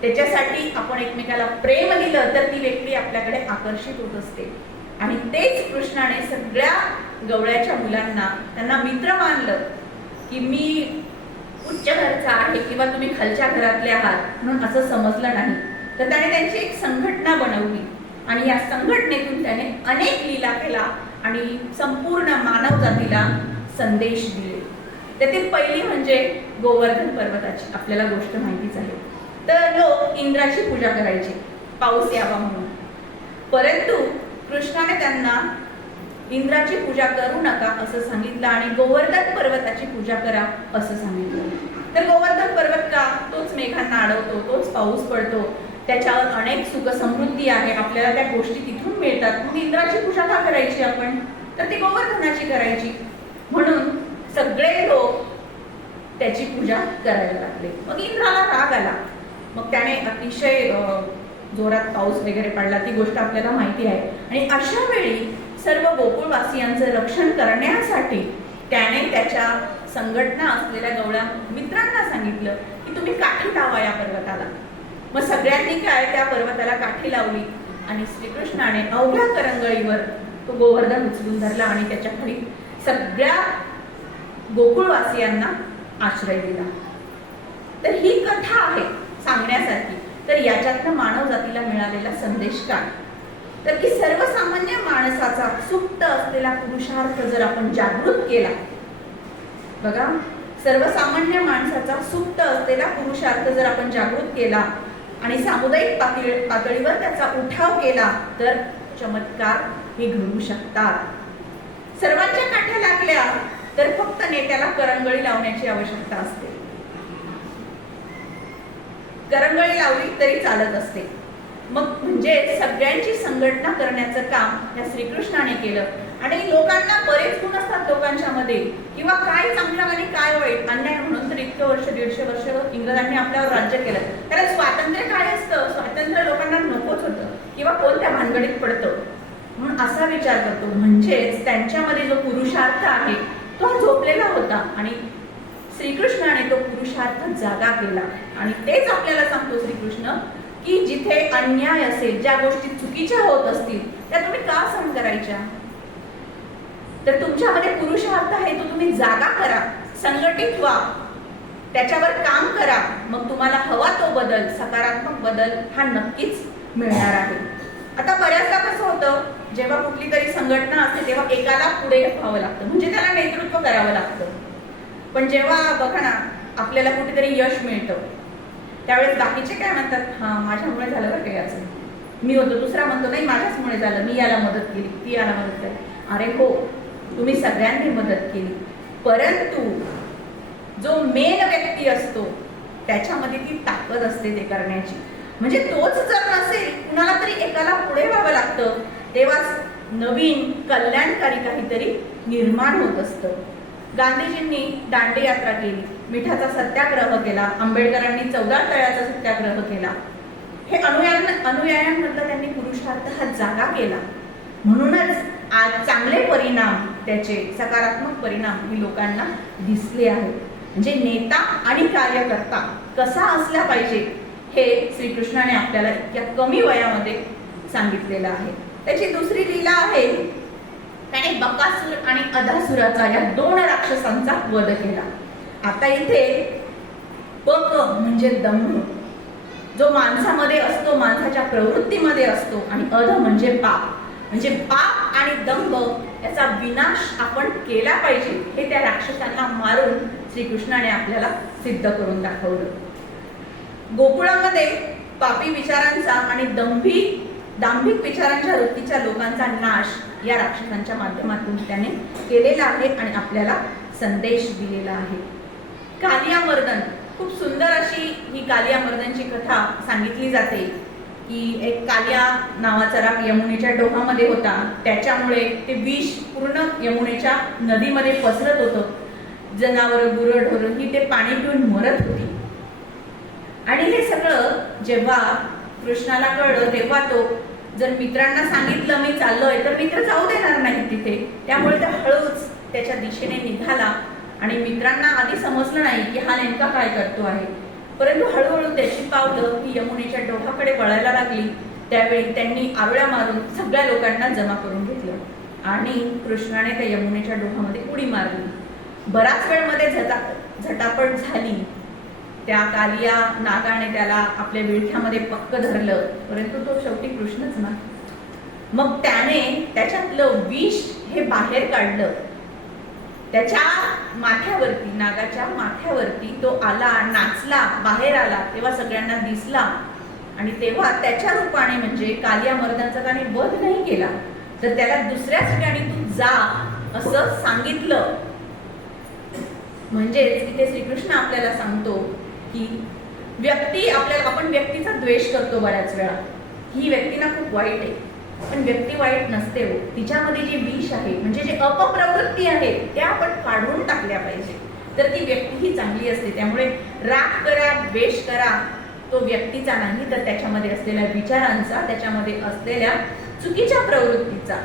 त्याच्यासाठी आपण एकमेकाला प्रेम दिलं तर ती व्यक्ती आपल्याकडे आकर्षित होत असते. आणि तेच कृष्णाने सगळ्या गवळ्याच्या मुलांना त्यांना मित्र मानलं की मी उच्च घरचा आहे किंवा तुम्ही खालच्या घरातले आहात म्हणून असं समजलं नाही. तर त्याने त्यांची एक संघटना बनवली आणि या संघटनेतून त्याने अनेक लीला केला आणि संपूर्ण मानव जातीला संदेश दिले. त्यातील पहिली म्हणजे गोवर्धन पर्वताची आपल्याला गोष्ट माहितीच आहे. तर लोक इंद्राची पूजा करायचे पाऊस यावा म्हणून, परंतु कृष्णाने त्यांना इंद्राची पूजा करू नका असं सांगितलं आणि गोवर्धन पर्वताची पूजा करा असं सांगितलं. तर गोवर्धन पर्वत का? तोच मेघांना अडवतो, तोच पाऊस पडतो, त्याच्यावर अनेक सुख समृद्धी आहे, आपल्याला त्या गोष्टी तिथून मिळतात. मग इंद्राची पूजा का करायची आपण? तर ती गोवर्धनाची करायची. म्हणून सगळे लोक त्याची पूजा करायला लागले. मग इंद्राला राग आला. मग त्याने अतिशय जोरात पाऊस वगैरे पडला, ती गोष्ट आपल्याला माहिती आहे. आणि अशा वेळी सर्व गोकुळवासियांचं रक्षण करण्यासाठी त्याने त्याच्या संघटना असलेल्या गवळ्या मित्रांना सांगितलं की तुम्ही काठी लावा या पर्वताला. मग सगळ्यांनी काय त्या पर्वताला काठी लावली आणि श्रीकृष्णाने अवघ्या करंगळीवर तो गोवर्धन उचलून धरला आणि त्याच्या खाली सगळ्या गोकुळवासियांना आश्रय दिला. तर ही कथा आहे सांगण्यासाठी. तर याच्यातनं मानव जातीला मिळालेला संदेश काय? तर की सर्वसामान्य माणसाचा सुप्त असलेला पुरुषार्थ जर आपण जागृत केला, बघा, सर्वसामान्य माणसाचा सुप्त असलेला पुरुषार्थ जर आपण जागृत केला आणि सामुदायिक पातळीवर त्याचा उठाव केला तर चमत्कार हे घडू शकतात. सर्वांच्या काठ्या लागल्या तर फक्त नेत्याला करंगळी लावण्याची आवश्यकता असते. करंगळी लावली तरी चालत असते. मग म्हणजे सगळ्यांची संघटना करण्याचं काम या श्रीकृष्णाने केलं. आणि लोकांना बरेच गुण असतात लोकांच्या मध्ये, किंवा काय चांगलं आणि काय वाईट, अन्याय म्हणून तर इतकं वर्ष 150 वर्ष इंग्रजांनी आपल्यावर राज्य केलं. कारण स्वातंत्र्य काय असतं? स्वातंत्र्य लोकांना नकोच होतं किंवा कोणत्या भानगडीत पडतं म्हणून असा विचार करतो. म्हणजेच त्यांच्यामध्ये जो पुरुषार्थ आहे तो झोपलेला होता आणि श्रीकृष्णाने तो पुरुषार्थ जागा केला. आणि तेच आपल्याला सांगतो श्रीकृष्ण की जिथे अन्याय असेल, ज्या गोष्टी चुकीच्या होत असतील त्या तुम्ही का सहन करायच्या? तर तुमच्यामध्ये पुरुषार्थ आहे तो तुम्ही जागा करा, संघटित व्हा, त्याच्यावर काम करा. मग तुम्हाला हवा तो बदल, सकारात्मक बदल हा नक्कीच मिळणार आहे. आता बऱ्याचदा कसं होतं, जेव्हा कुठली तरी संघटना असते तेव्हा एकाला पुढे व्हावं लागतं, म्हणजे त्याला नेतृत्व करावं लागतं. पण जेव्हा बघा ना आपल्याला कुठेतरी यश मिळतं त्यावेळेस बाकीचे काय म्हणतात, हा माझ्यामुळे झालं बरं काय, याचं मी होतो. दुसरा म्हणतो नाही माझ्याचमुळे झालं, मी याला मदत केली, ती याला मदत केली. अरे हो, तुम्ही सगळ्यांनी मदत केली, परंतु जो मेन व्यक्ती असतो त्याच्यामध्ये ती ताकद असते ते करण्याची. म्हणजे तोच जर नसेल, कुणाला तरी एकाला पुढे व्हावं लागतं, तेव्हाच नवीन कल्याणकारी काहीतरी निर्माण होत असतं. गांधीजींनी दांडी यात्रा केली, मिठाचा सत्याग्रह केला, आंबेडकरांनी 14 तळ्याचा सत्याग्रह केला. हे अनुयायांमधला त्यांनी पुरुषार्थ हा जागा केला. म्हणूनच आज चांगले परिणाम, त्याचे सकारात्मक परिणाम ही लोकांना दिसले आहेत. म्हणजे नेता आणि कार्यकर्ता कसा असला पाहिजे हे श्रीकृष्णाने आपल्याला इतक्या कमी वयामध्ये सांगितलेलं आहे. त्याची दुसरी लीला आहे, त्याने बकासूर आणि अधासुराचा या 2 राक्षसांचा वध केला. आता इथे बक म्हणजे दंभ, जो माणसामध्ये असतो, माणसाच्या प्रवृत्तीमध्ये असतो, आणि अध म्हणजे पाप. म्हणजे पाप आणि दंभ याचा विनाश आपण केला पाहिजे हे त्या राक्षसांना मारून श्रीकृष्णाने आपल्याला सिद्ध करून दाखवलं. गोकुळामध्ये पापी विचारांचा आणि दांभिक विचारांच्या वृत्तीच्या लोकांचा नाश या राक्षसांच्या माध्यमातून त्याने केलेला आहे आणि आपल्याला संदेश दिलेला आहे. कालियामर्दन, खूप सुंदर अशी ही कालियामर्दनची कथा सांगितली जाते की एक कालिया नावाचा राग यमुनेच्या डोहामध्ये होता. त्याच्यामुळे ते विष पूर्ण यमुनेच्या नदीमध्ये पसरत होतं. जनावरं, गुरंढोरं ही ते पाणी पिऊन मरत होती. आणि हे सगळं जेव्हा कृष्णाला कळलं तेव्हा तो जर मित्रांना सांगितलं मी चाललोय तर मित्र जाऊ देणार नाही तिथे. त्यामुळे तो हळूच त्याच्या दिशेने निघाला आणि मित्रांना आधी समजलं नाही की हा नेमका काय करतो आहे. परंतु हळूहळू त्याची पावलं ही यमुनेच्या डोहाकडे वळायला लागली. त्यावेळी त्यांनी आरोळ्या मारून सगळ्या लोकांना जमा करून घेतलं आणि कृष्णाने त्या यमुनेच्या डोहामध्ये उडी मारली. बराच वेळमध्ये झटापट झाली. त्या कालिया नागाने त्याला आपल्या विळख्यामध्ये पक्क धरलं, परंतु तो शेवटी कृष्णच ना. मग त्याने त्याच्यातलं विष हे बाहेर काढलं. त्याच्या माथ्यावरती, नागाच्या माथ्यावरती तो आला, नाचला, बाहेर आला. तेव्हा सगळ्यांना दिसला आणि तेव्हा त्याच्या रूपाने म्हणजे कालियामर्दनाचा त्याने वध नाही केला, तर त्याला दुसऱ्या ठिकाणी तू जा असं सांगितलं. म्हणजेच इथे श्रीकृष्ण आपल्याला सांगतो की आपण व्यक्तीचा द्वेष करतो बऱ्याच वेळा. ही व्यक्ती ना खूप वाईट आहे, पण व्यक्ती वाईट नसते हो. तिच्यामध्ये जे विष आहे म्हणजे जे अपप्रवृत्ती आहे त्या आपण काढून टाकल्या पाहिजे, तर ती व्यक्ती ही चांगली असते. त्यामुळे राग करा, द्वेष करा, तो व्यक्तीचा नाही तर त्याच्यामध्ये असलेल्या विचारांचा, त्याच्यामध्ये असलेल्या चुकीच्या प्रवृत्तीचा.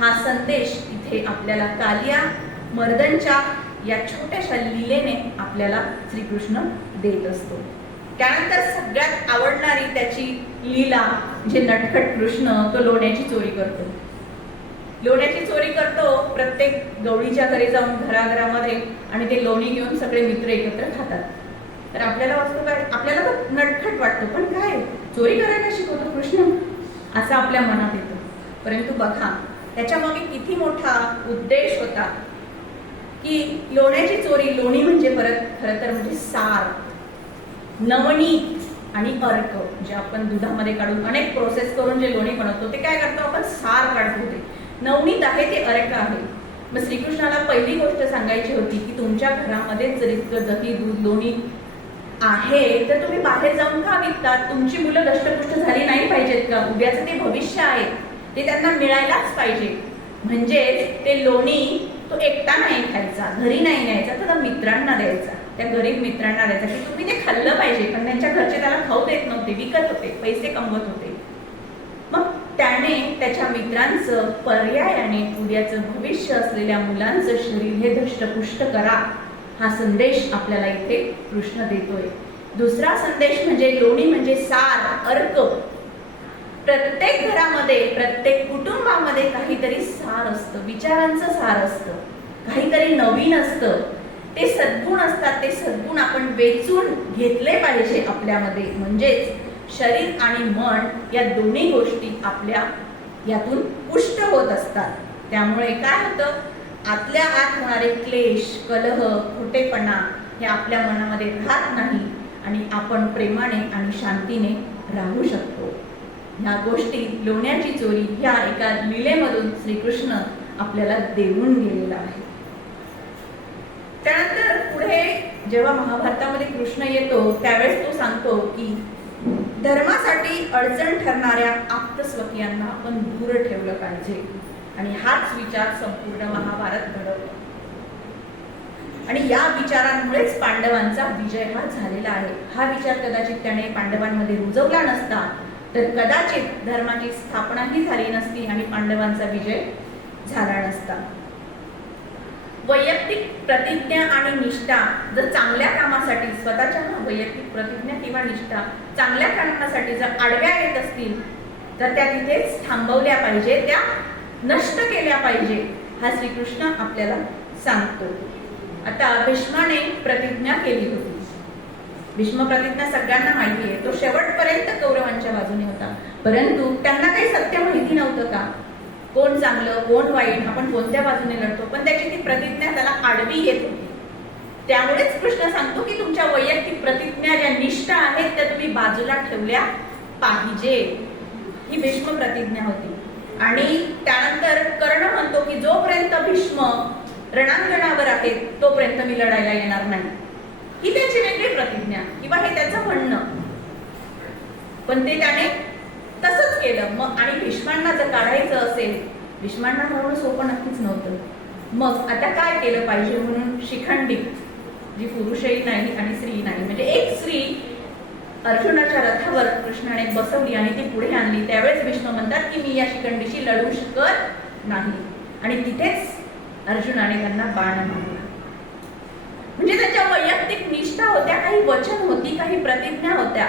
हा संदेश इथे आपल्याला कालियामर्दनच्या या छोट्याशा लीलेने आपल्याला श्रीकृष्ण देत असतो. त्यानंतर सगळ्यात आवडणारी त्याची लीला जे नटखट कृष्ण तो लोण्याची चोरी करतो. लोण्याची चोरी करतो प्रत्येक गवळीच्या घरी जाऊन घराघरामध्ये आणि ते लोणी घेऊन सगळे मित्र एकत्र खातात. तर आपल्याला वाटतं काय, आपल्याला तर नटखट वाटतं, पण काय चोरी करायला शिकवतो कृष्ण असं आपल्या मनात येतं. परंतु बघा त्याच्यामागे किती मोठा उद्देश होता की लोण्याची चोरी. लोणी म्हणजे खरं तर म्हणजे सार, नवनीत आणि अर्क जे आपण दुधामध्ये काढून अनेक प्रोसेस करून जे लोणी बनवतो ते काय करतो आपण, सार काढतो. ते नवनीत आहे, ते अर्क आहे. मग श्रीकृष्णाला पहिली गोष्ट सांगायची होती की तुमच्या घरामध्ये जर इतकं दही, दूध, लोणी आहे तर तुम्ही बाहेर जाऊन का विकतात? तुमची मुलं दष्टपुष्ट झाली नाही पाहिजेत का? उद्याचं ते भविष्य आहे, ते त्यांना मिळायलाच पाहिजे. म्हणजे ते लोणी तो एकटा नाही खायचा, घरी नाही न्यायचा, तर मित्रांना द्यायचा, त्या गरीब मित्रांना द्यायचा की तुम्ही ते खाल्लं पाहिजे. पण त्यांच्या घरचे त्याला खाऊ देत नव्हते, विकत होते, पैसे कमवत होते. मग त्याने त्याच्या मित्रांचं पर्यायाने उद्याचं भविष्य असलेल्या मुलांचं शरीर हे धष्टपुष्ट करा, हा संदेश आपल्याला इथे कृष्ण देतोय. दुसरा संदेश म्हणजे लोणी म्हणजे सार, अर्क. प्रत्येक घरामध्ये, प्रत्येक कुटुंबामध्ये काहीतरी सार असतं, विचारांचं सार असतं, काहीतरी नवीन असतं. ते सद्गुण असतात. ते सद्गुण आपण वेचून घेतले पाहिजे आपल्यामध्ये. म्हणजेच शरीर आणि मन या दोन्ही गोष्टी आपल्या यातून पुष्ट होत असतात. त्यामुळे काय होतं, आतल्या आत होणारे क्लेश, कलह, खोटेपणा हे आपल्या मनामध्ये राहत नाही आणि आपण प्रेमाने आणि शांतीने राहू शकतो. ह्या गोष्टी, लोण्याची चोरी ह्या एका लीलेमधून श्रीकृष्ण आपल्याला देऊन गेलेला आहे. त्यानंतर पुढे जेव्हा महाभारतामध्ये कृष्ण येतो त्यावेळेस तो सांगतो की धर्मासाठी अडचण ठरणाऱ्या आप्तस्वकीयांना आपण दूर ठेवलं पाहिजे. आणि हाच विचार संपूर्ण महाभारत घडवतो. आणि या विचारांमुळेच पांडवांचा विजय हा झालेला आहे. हा विचार कदाचित त्याने पांडवांमध्ये रुजवला नसता तर कदाचित धर्माची स्थापनाही झाली नसती आणि पांडवांचा विजय झाला नसता. वैयक्तिक प्रतिज्ञा आणि निष्ठा जर चांगल्या कामासाठी, स्वतःच्या वैयक्तिक प्रतिज्ञा किंवा निष्ठा चांगल्या कामासाठी जर आडव्या येत असतील तर त्या तिथेच थांबवल्या पाहिजे, त्या नष्ट केल्या पाहिजे, हा श्रीकृष्ण आपल्याला सांगतो. आता भीष्माने प्रतिज्ञा केली होती. भीष्म प्रतिज्ञा सगळ्यांना माहिती आहे, तो शेवटपर्यंत कौरवांच्या बाजूने होता. परंतु त्यांना काही सत्य माहिती नव्हतं का, कोण चांगलं कोण वाईट, आपण कोणत्या बाजूने लढतो. पण त्याची ती प्रतिज्ञा त्याला आडवी येत होती. त्यामुळेच कृष्ण सांगतो की तुमच्या वैयक्तिक प्रतिज्ञा ज्या निष्ठा आहेत त्या तुम्ही बाजूला ठेवल्या पाहिजे. ही भीष्म प्रतिज्ञा होती. आणि त्यानंतर कर्ण म्हणतो की जोपर्यंत भीष्म रणांगणावर आहेत तोपर्यंत मी लढायला येणार नाही. ही त्याची वेगळी प्रतिज्ञा किंवा हे त्याचं म्हणणं, पण ते त्याने तसंच केलं. मग आणि भीष्मांना जर काढायचं असेल, भीष्मांना म्हणून सोपं नक्कीच नव्हतं. मग आता काय केलं पाहिजे म्हणून शिखंडी जी पुरुषही नाही आणि स्त्री नाही, म्हणजे एक स्त्री अर्जुनाच्या रथावर कृष्णाने बसवली आणि ती पुढे आणली. त्यावेळेस भीष्म म्हणतात की मी या शिखंडीशी लढू शकत नाही. आणि तिथेच अर्जुनाने त्यांना बाण मारला. म्हणजे त्यांच्या वैयक्तिक निष्ठा होत्या, काही वचन होती, काही प्रतिज्ञा होत्या,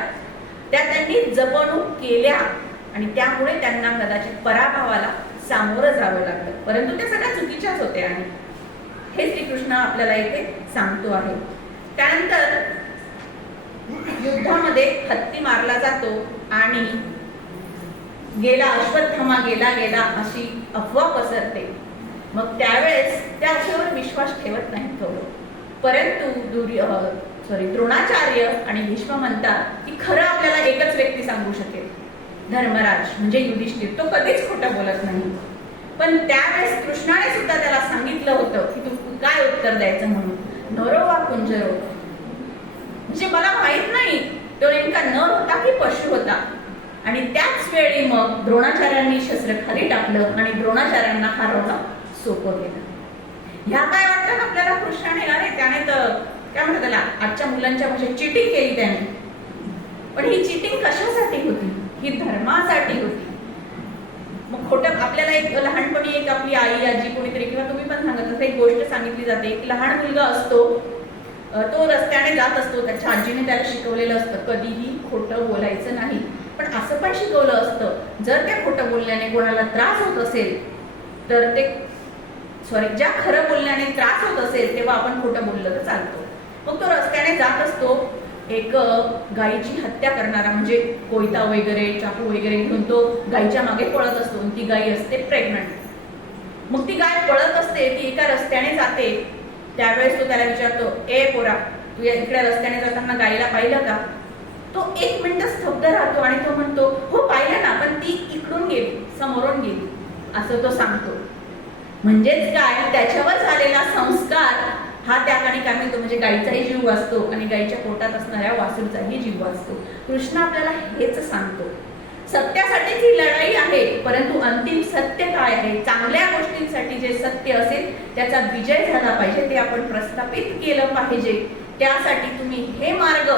त्या त्यांनी जपणूक केल्या आणि त्यामुळे त्यांना कदाचित पराभवाला सामोरं जावं लागलं. परंतु त्या सगळ्या चुकीच्याच होत्या आणि हे श्रीकृष्ण आपल्याला इथे सांगतो आहे. त्यानंतर युद्धामध्ये हत्ती मारला जातो आणि गेला अश्वत्थामा गेला गेला अशी अफवा पसरते. मग त्यावेळेस त्या अफवेवर विश्वास ठेवत नाही कौरव. परंतु द्रोणाचार्य आणि भीष्म म्हणतात की खरं आपल्याला एकच व्यक्ती सांगू शकेल, धर्मराज म्हणजे युधिष्ठिर. तो कधीच खोटं बोलत नाही. पण त्यावेळेस कृष्णाने सुद्धा त्याला सांगितलं होतं की तू काय उत्तर द्यायचं म्हणून. नरो वा कुंजरो, म्हणजे मला माहित नाही तो नेमका नर होता की पशु होता. आणि त्याच वेळी मग द्रोणाचार्यांनी शस्त्र खाली टाकलं आणि द्रोणाचार्यांना हरवणं सोपं केलं. ह्या काय वाटतं आपल्याला कृष्णाने, अरे त्याने तर काय म्हणतात त्याला आजच्या मुलांच्या भाषेत चिटिंग केली त्याने. पण ही चिटिंग कशासाठी होती? ही धर्मासाठी होती. मग खोटं आपल्याला एक लहानपणी एक आपली आई आजी कोणीतरी किंवा तुम्ही पण सांगत असं एक गोष्ट सांगितली जाते. एक लहान मुलगा असतो, तो रस्त्याने जात असतो, त्याच्या आजीने त्याला शिकवलेलं असतं कधीही खोटं बोलायचं नाही. पण असं पण शिकवलं असतं जर त्या खोटं बोलण्याने कोणाला त्रास होत असेल तर ज्या खरं बोलण्याने त्रास होत असेल तेव्हा आपण खोटं बोललं तर चालतो. मग तो रस्त्याने जात असतो, एक गायीची हत्या करणारा म्हणजे कोयता वगैरे चाकू वगैरे घेऊन तो गायीच्या मागे पळत असतो. ती गाय असते प्रेग्नंट. मग ती गाय पळत असते, ती एका रस्त्याने जाते. त्यावेळेस तो त्याला विचारतो, ए पोरा, तू या इकडे रस्त्याने जाताना गायीला पाहिलं का? तो 1 मिनिट स्तब्ध राहतो आणि तो म्हणतो, हो पाहिलं ना, पण ती इकडून गेली, समोरून गेली, असं तो सांगतो. म्हणजेच काय, त्याच्यावर झालेला संस्कार हा त्या ठिकाणी काय म्हणतो, म्हणजे गायीचाही जीव वाचतो आणि गायीच्या पोटात असणाऱ्या वासरूचाही जीव वाचतो. कृष्ण आपल्याला हेच सांगतो. सत्यासाठीच ही लढाई आहे, परंतु अंतिम सत्य काय आहे, चांगल्या गोष्टींसाठी जे सत्य असेल त्याचा विजय झाला पाहिजे, ते आपण प्रस्थापित केलं पाहिजे. त्यासाठी तुम्ही हे मार्ग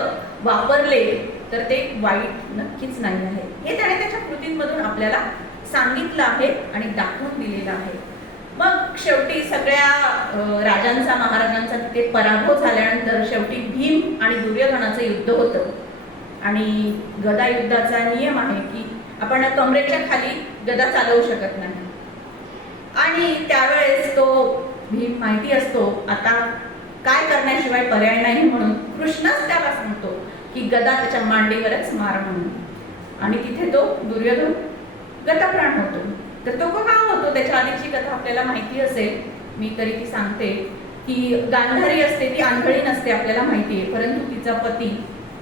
वापरले तर ते वाईट नक्कीच नाही आहे. हे त्याने त्याच्या कृतींमधून आपल्याला सांगितलं आहे आणि दाखवून दिलेलं आहे. मग शेवटी सगळ्या राजांचा महाराजांचा तिथे पराभव झाल्यानंतर शेवटी भीम आणि दुर्योधनाचं युद्ध होतं. आणि गदा युद्धाचा नियम आहे की आपण कमरेच्या खाली गदा चालवू शकत नाही. आणि त्यावेळेस तो भीम माहिती असतो आता काय करण्याशिवाय पर्याय नाही, म्हणून कृष्णच त्याला सांगतो की गदा त्याच्या मांडीवरच मार म्हणून. आणि तिथे तो दुर्योधन गतप्राण होतो. तर तो का होतो त्याच्या आधीची कथा आपल्याला माहिती असेल, मी तरी ती सांगते की गांधारी असते, ती आंधळी नसते आपल्याला माहिती आहे, परंतु तिचा पती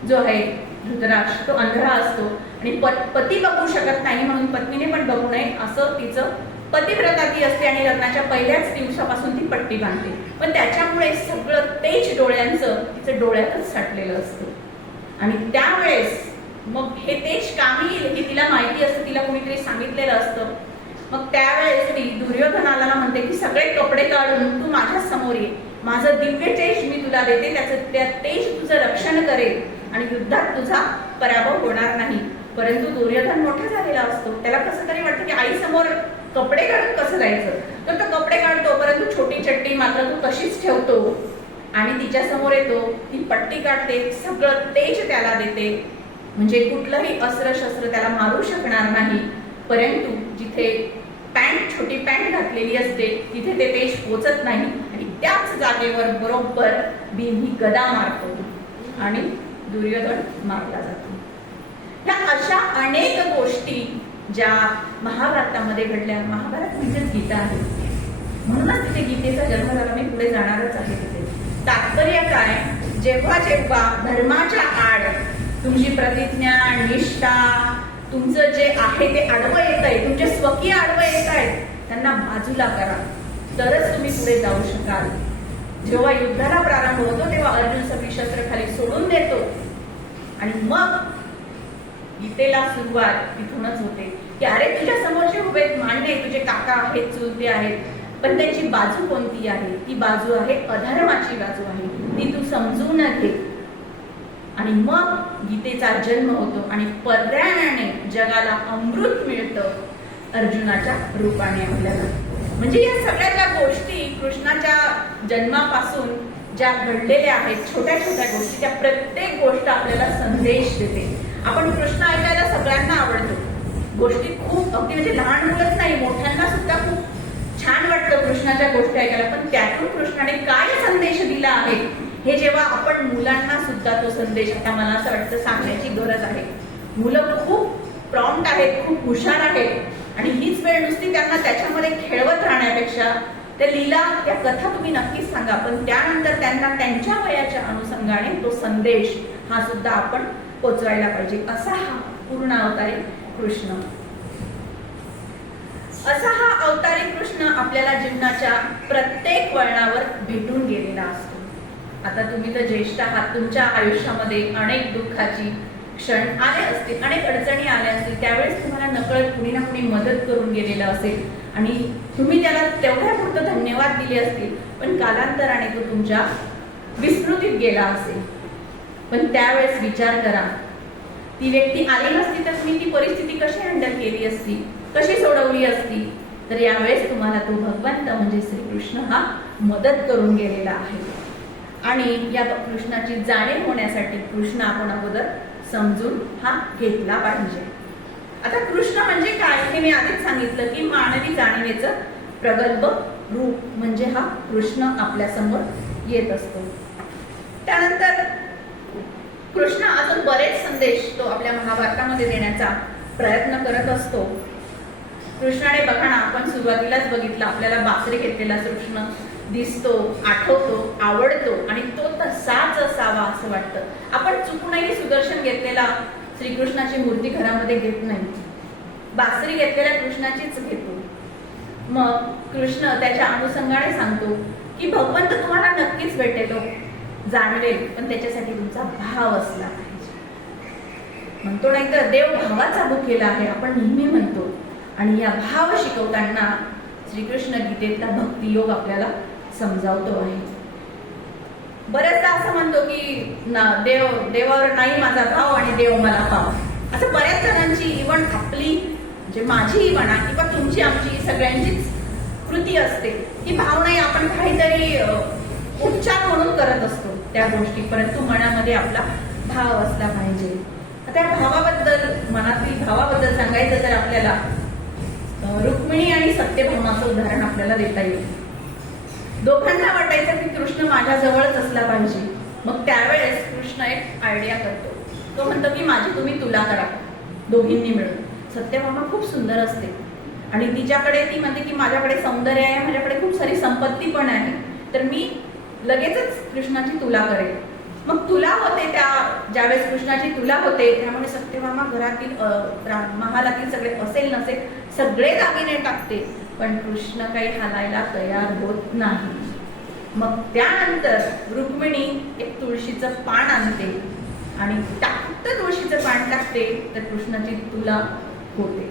जो आहे धृतराष्ट्र तो अंधळा असतो आणि पती बघू शकत नाही म्हणून पत्नीने पण बघू नये असं तिचं पतिव्रता ती असते आणि लग्नाच्या पहिल्याच दिवसापासून ती पट्टी बांधते. पण त्याच्यामुळे सगळं तेज डोळ्यांचं तिचं डोळ्यातच साठलेलं असतं आणि त्यावेळेस मग हे तेज कामी येईल हे तिला माहिती असतं, तिला कोणीतरी सांगितलेलं असतं. मग त्यावेळेस ती दुर्योधनाला म्हणते की सगळे कपडे काढून तू माझ्या समोर ये, माझं दिव्य तेज मी तुला देते, त्याचं त्या तेज तुझं रक्षण करेल आणि युद्धात तुझा पराभव होणार नाही. परंतु दुर्योधन मोठा झालेला असतो, त्याला कसं तरी वाटतं की आई समोर कपडे काढून कसं जायचं, तर तो कपडे काढतो परंतु छोटी चट्टी मात्र तो तशीच ठेवतो आणि तिच्या समोर येतो, ती पट्टी काढते, सगळं तेज त्याला देते, म्हणजे कुठलंही अस्त्र शस्त्र त्याला मारू शकणार नाही. परंतु जिथे छोटी पॅन्ट घातलेली असते तिथे ते तेज पोचत नाही आणि त्याच जागेवर बरोबर भीम ही गदा मारतो आणि दुर्योधन मारला जातो. ह्या अशा अनेक गोष्टी ज्या महाभारतामध्ये घडल्या. महाभारत म्हणजेच गीता आहे, म्हणूनच तिथे गीतेचा जन्म झाला. मी पुढे जाणारच आहे तिथे. तात्पर्य काय, जेव्हा जेव्हा धर्माच्या आड तुमची प्रतिज्ञा, निष्ठा, तुमचं जे आहे ते आडवं येत आहे, तुमचे स्वकीय आडवं येत आहेत, त्यांना बाजूला करा, तरच तुम्ही पुढे जाऊ शकाल. जेव्हा युद्धाला प्रारंभ होतो तेव्हा अर्जुन सगळी शस्त्र खाली सोडून देतो आणि मग गीतेला सुरुवात तिथूनच होते की अरे तुझ्या समोर जे उभे मांडे तुझे काका आहेत, चुलते आहेत, पण त्यांची बाजू कोणती आहे? ती बाजू आहे अधर्माची बाजू आहे, ती तू समजून घे. आणि मग गीतेचा जन्म होतो आणि पर्यायाने जगाला अमृत मिळतं अर्जुनाच्या रूपाने आपल्याला. म्हणजे या सगळ्या ज्या गोष्टी कृष्णाच्या जन्मापासून ज्या घडलेल्या आहेत, छोट्या छोट्या गोष्टी, त्या प्रत्येक गोष्ट आपल्याला संदेश देते. आपण कृष्ण ऐकायला सगळ्यांना आवडतो, गोष्टी खूप अगदी म्हणजे लहान मुलंच नाही, मोठ्यांना सुद्धा खूप छान वाटतं कृष्णाच्या गोष्टी ऐकायला. पण त्यातून कृष्णाने काय संदेश दिला आहे हे जेव्हा आपण मुलांना सुद्धा तो संदेश, आता मला असं वाटतं सांगण्याची गरज आहे. मुलं खूप प्रॉम्प्ट आहेत, खूप हुशार आहेत आणि हीच वेळ नुसती त्यांना त्याच्यामध्ये खेळवत राहण्यापेक्षा त्या लीला, त्या कथा तुम्ही नक्कीच सांगा, पण त्यानंतर त्यांना त्यांच्या वयाच्या अनुषंगाने तो संदेश हा सुद्धा आपण पोचवायला पाहिजे. असा हा पूर्ण अवतारी कृष्ण, असा हा अवतारी कृष्ण आपल्याला जीवनाच्या प्रत्येक वळणावर भेटून गेलेला असतो. आता तुम्ही तर ज्येष्ठ आहात, तुमच्या आयुष्यामध्ये अनेक दुःखाची क्षण आले असतील, अनेक अडचणी आल्या असतील, त्यावेळेस तुम्हाला नकळत कुणी ना कुणी मदत करून गेलेलं असेल आणि तुम्ही त्याला तेवढ्यापुरतं धन्यवाद दिले असतील, पण कालांतराने तो तुमच्या विस्मृतीत गेला असेल. पण त्यावेळेस विचार करा, ती व्यक्ती आली नसती तर तुम्ही ती परिस्थिती कशी हँडल केली असती, कशी सोडवली असती? तर यावेळेस तुम्हाला तो भगवंत म्हणजे श्रीकृष्ण हा मदत करून गेलेला आहे. आणि या कृष्णाची जाणीव होण्यासाठी कृष्ण आपण अगोदर समजून हा घेतला पाहिजे. आता कृष्ण म्हणजे काय हे मी आधीच सांगितलं की मानवी जाणीवेचं प्रगल्भ रूप म्हणजे हा कृष्ण आपल्या समोर येत असतो. त्यानंतर कृष्ण अजून बरेच संदेश तो आपल्या महाभारतामध्ये देण्याचा प्रयत्न करत असतो. कृष्णाने बघा ना, आपण सुरुवातीलाच बघितलं, आपल्याला बासरी घेतलेला कृष्ण दिसतो, आठवतो, आवडतो आणि तो तसाच असावा असं वाटतं. आपण चुकूनही सुदर्शन घेतलेला श्रीकृष्णाची मूर्ती घरामध्ये घेत नाही, बासरी घेतलेल्या कृष्णाचीच घेतो. मग कृष्ण त्याच्या अनुषंगाने सांगतो की भगवंत तुम्हाला नक्कीच भेटेल, जाणवेल, पण त्याच्यासाठी तुमचा भाव असला पाहिजे. म्हणतो नाही तर देव भावाचा भुकेला आहे, आपण नेहमी म्हणतो. आणि या भाव शिकवताना श्रीकृष्ण गीतेतला भक्ती योग आपल्याला समजावतो आहे. बऱ्याचदा असं म्हणतो की देवावर नाही माझा भाव आणि देव मला भाव, असं बऱ्याच जणांची, इव्हन आपली म्हणजे माझी म्हणा किंवा तुमची आमची सगळ्यांचीच कृती असते की भाव नाही, आपण काहीतरी उच्चार म्हणून करत असतो त्या गोष्टी, परंतु मनामध्ये आपला भाव असला पाहिजे. आता या भावाबद्दल, मनातील भावाबद्दल सांगायचं तर आपल्याला रुक्मिणी आणि सत्यभामाचं उदाहरण आपल्याला देता येईल. दोघांना वाटायचं की कृष्ण माझ्या जवळच असला पाहिजे. मग त्यावेळेस कृष्ण एक आयडिया करतो, तो म्हणतो की माझी तुम्ही तुला करा दोघींनी मिळून. सत्यभामा खूप सुंदर असते आणि तिच्याकडे ती म्हणते की माझ्याकडे सौंदर्य आहे, माझ्याकडे खूप सारी संपत्ती पण आहे, तर मी लगेचच कृष्णाची तुला करेल. मग तुला होते, त्या ज्यावेळेस कृष्णाची तुला होते त्यामुळे सत्यभामा घरातील महालातील सगळे असेल नसेल सगळे दागिने टाकते, पण कृष्ण काही हालायला तयार होत नाही. मग त्यानंतर रुक्मिणी एक तुळशीचं पान आणते आणि फक्त तुळशीचं पान टाकते तर कृष्णाची तुला होते.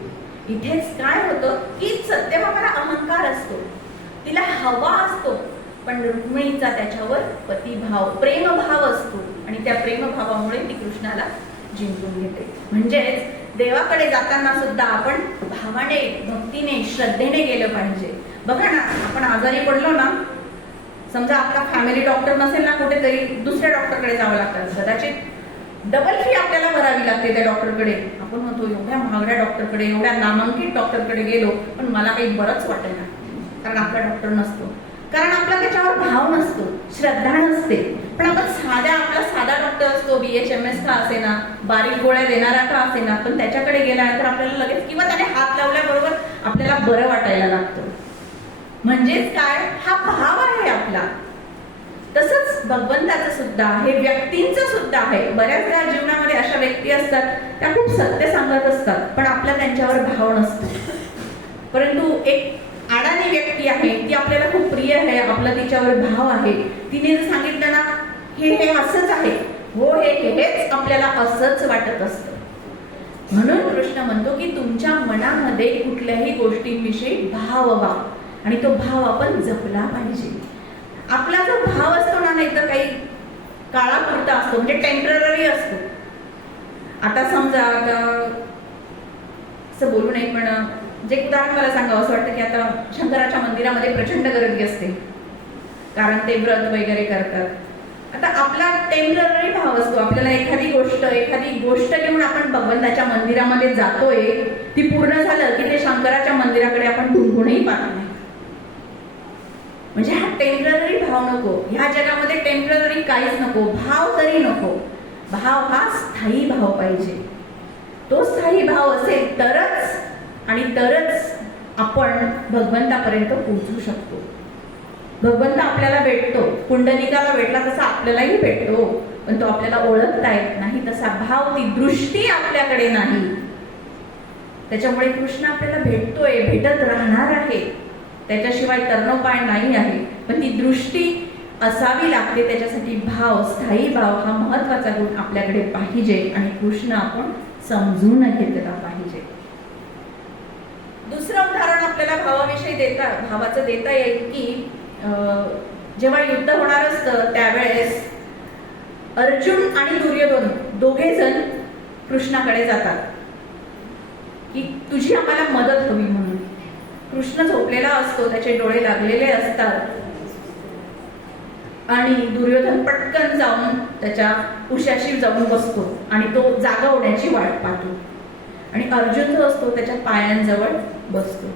इथेच काय होतं की सत्यभामाला अहंकार असतो, तिला हवा असतो, पण रुक्मिणीचा त्याच्यावर पतिभाव, प्रेमभाव असतो आणि त्या प्रेमभावामुळे ती कृष्णाला जिंकून घेते. म्हणजेच देवाकडे जाताना सुद्धा आपण भावाने, भक्तीने, श्रद्धेने गेलं पाहिजे. बघा ना, आपण आजारी पडलो ना, समजा आपला फॅमिली डॉक्टर नसेल ना कुठेतरी, दुसऱ्या डॉक्टरकडे जावं लागतं, कदाचित डबल फी आपल्याला भरावी लागते त्या डॉक्टरकडे. आपण म्हणतो एवढ्या महागड्या डॉक्टरकडे, एवढ्या नामांकित डॉक्टरकडे गेलो पण मला काही बरंच वाटेल ना, कारण आपला डॉक्टर नसतो, कारण आपला त्याच्यावर भाव नसतो, श्रद्धा नसते. पण आपण आपला साधा डॉक्टर असतो, BHMS का असेना, बारीक गोळ्या देणारा का असेना, पण त्याच्याकडे गेल्यानंतर आपल्याला लगेच किंवा त्याने हात लावल्याबरोबर आपल्याला बरं वाटायला लागतं. म्हणजेच काय, हा भाव आहे आपला. तसंच भगवंताचं सुद्धा आहे, व्यक्तींचं सुद्धा आहे. बऱ्याचदा जीवनामध्ये अशा व्यक्ती असतात, त्या खूप सत्य सांगत असतात, पण आपला त्यांच्यावर भाव नसतो. परंतु एक अडाणी व्यक्ती आहे, ती आपल्याला खूप प्रिय आहे, आपला तिच्यावर भाव आहे. तिने जर सांगितलं ना हे असंच आहे, हो हेच आपल्याला असंच वाटत असतं. म्हणून कृष्ण म्हणतो की तुमच्या मनामध्ये कुठल्याही गोष्टींविषयी भाव व्हा आणि तो भाव आपण जपला पाहिजे. आपला जो भाव असतो ना, नाही तर काही काळापुरता असतो, म्हणजे टेम्पररी असतो. आता समजा असं बोलू नये, पण जे उदाहरण मला सांगावं असं वाटतं की आता शंकराच्या मंदिरामध्ये प्रचंड गर्दी असते, कारण ते व्रत वगैरे करतात. आता आपला टेम्पररी भाव असतो, आपल्याला एखादी गोष्ट घेऊन आपण भगवंताच्या मंदिरामध्ये जातोय, ती पूर्ण झालं की ते शंकराच्या मंदिराकडे आपण ढुंकूनही पाहत नाही. म्हणजे हा टेम्पररी भाव नको. ह्या जगामध्ये टेम्पररी काहीच नको, भाव तरी नको. भाव हा स्थायी भाव पाहिजे. तो स्थायी भाव असेल तरच आपण भगवंतापर्यंत पोहोचू शकतो. भगवंत आपल्याला भेटतो, पुंडलिकाला भेटला तसा आपल्यालाही भेटतो, पण तो आपल्याला ओळखता येत नाही. तसा भाव, ती दृष्टी आपल्याकडे नाही. त्याच्यामुळे कृष्ण आपल्याला भेटतोय, भेटत राहणार आहे, त्याच्याशिवाय तरणोपाय नाही आहे. पण ती दृष्टी असावी लागते. त्याच्यासाठी भाव, स्थायी भाव हा महत्वाचा गुण आपल्याकडे पाहिजे आणि कृष्ण आपण समजून घेतला पाहिजे. दुसरं उदाहरण आपल्याला भावाचं देता येईल की जेव्हा युद्ध होणार असतं त्यावेळेस अर्जुन आणि दुर्योधन दोघे जण कृष्णाकडे जातात की तुझी आम्हाला मदत हवी म्हणून. कृष्ण झोपलेला असतो, त्याचे डोळे लागलेले असतात आणि दुर्योधन पटकन जाऊन त्याच्या उशाशी जाऊन बसतो आणि तो जागा होण्याची वाट पाहतो आणि अर्जुन जो असतो त्याच्या पायांजवळ बसतो.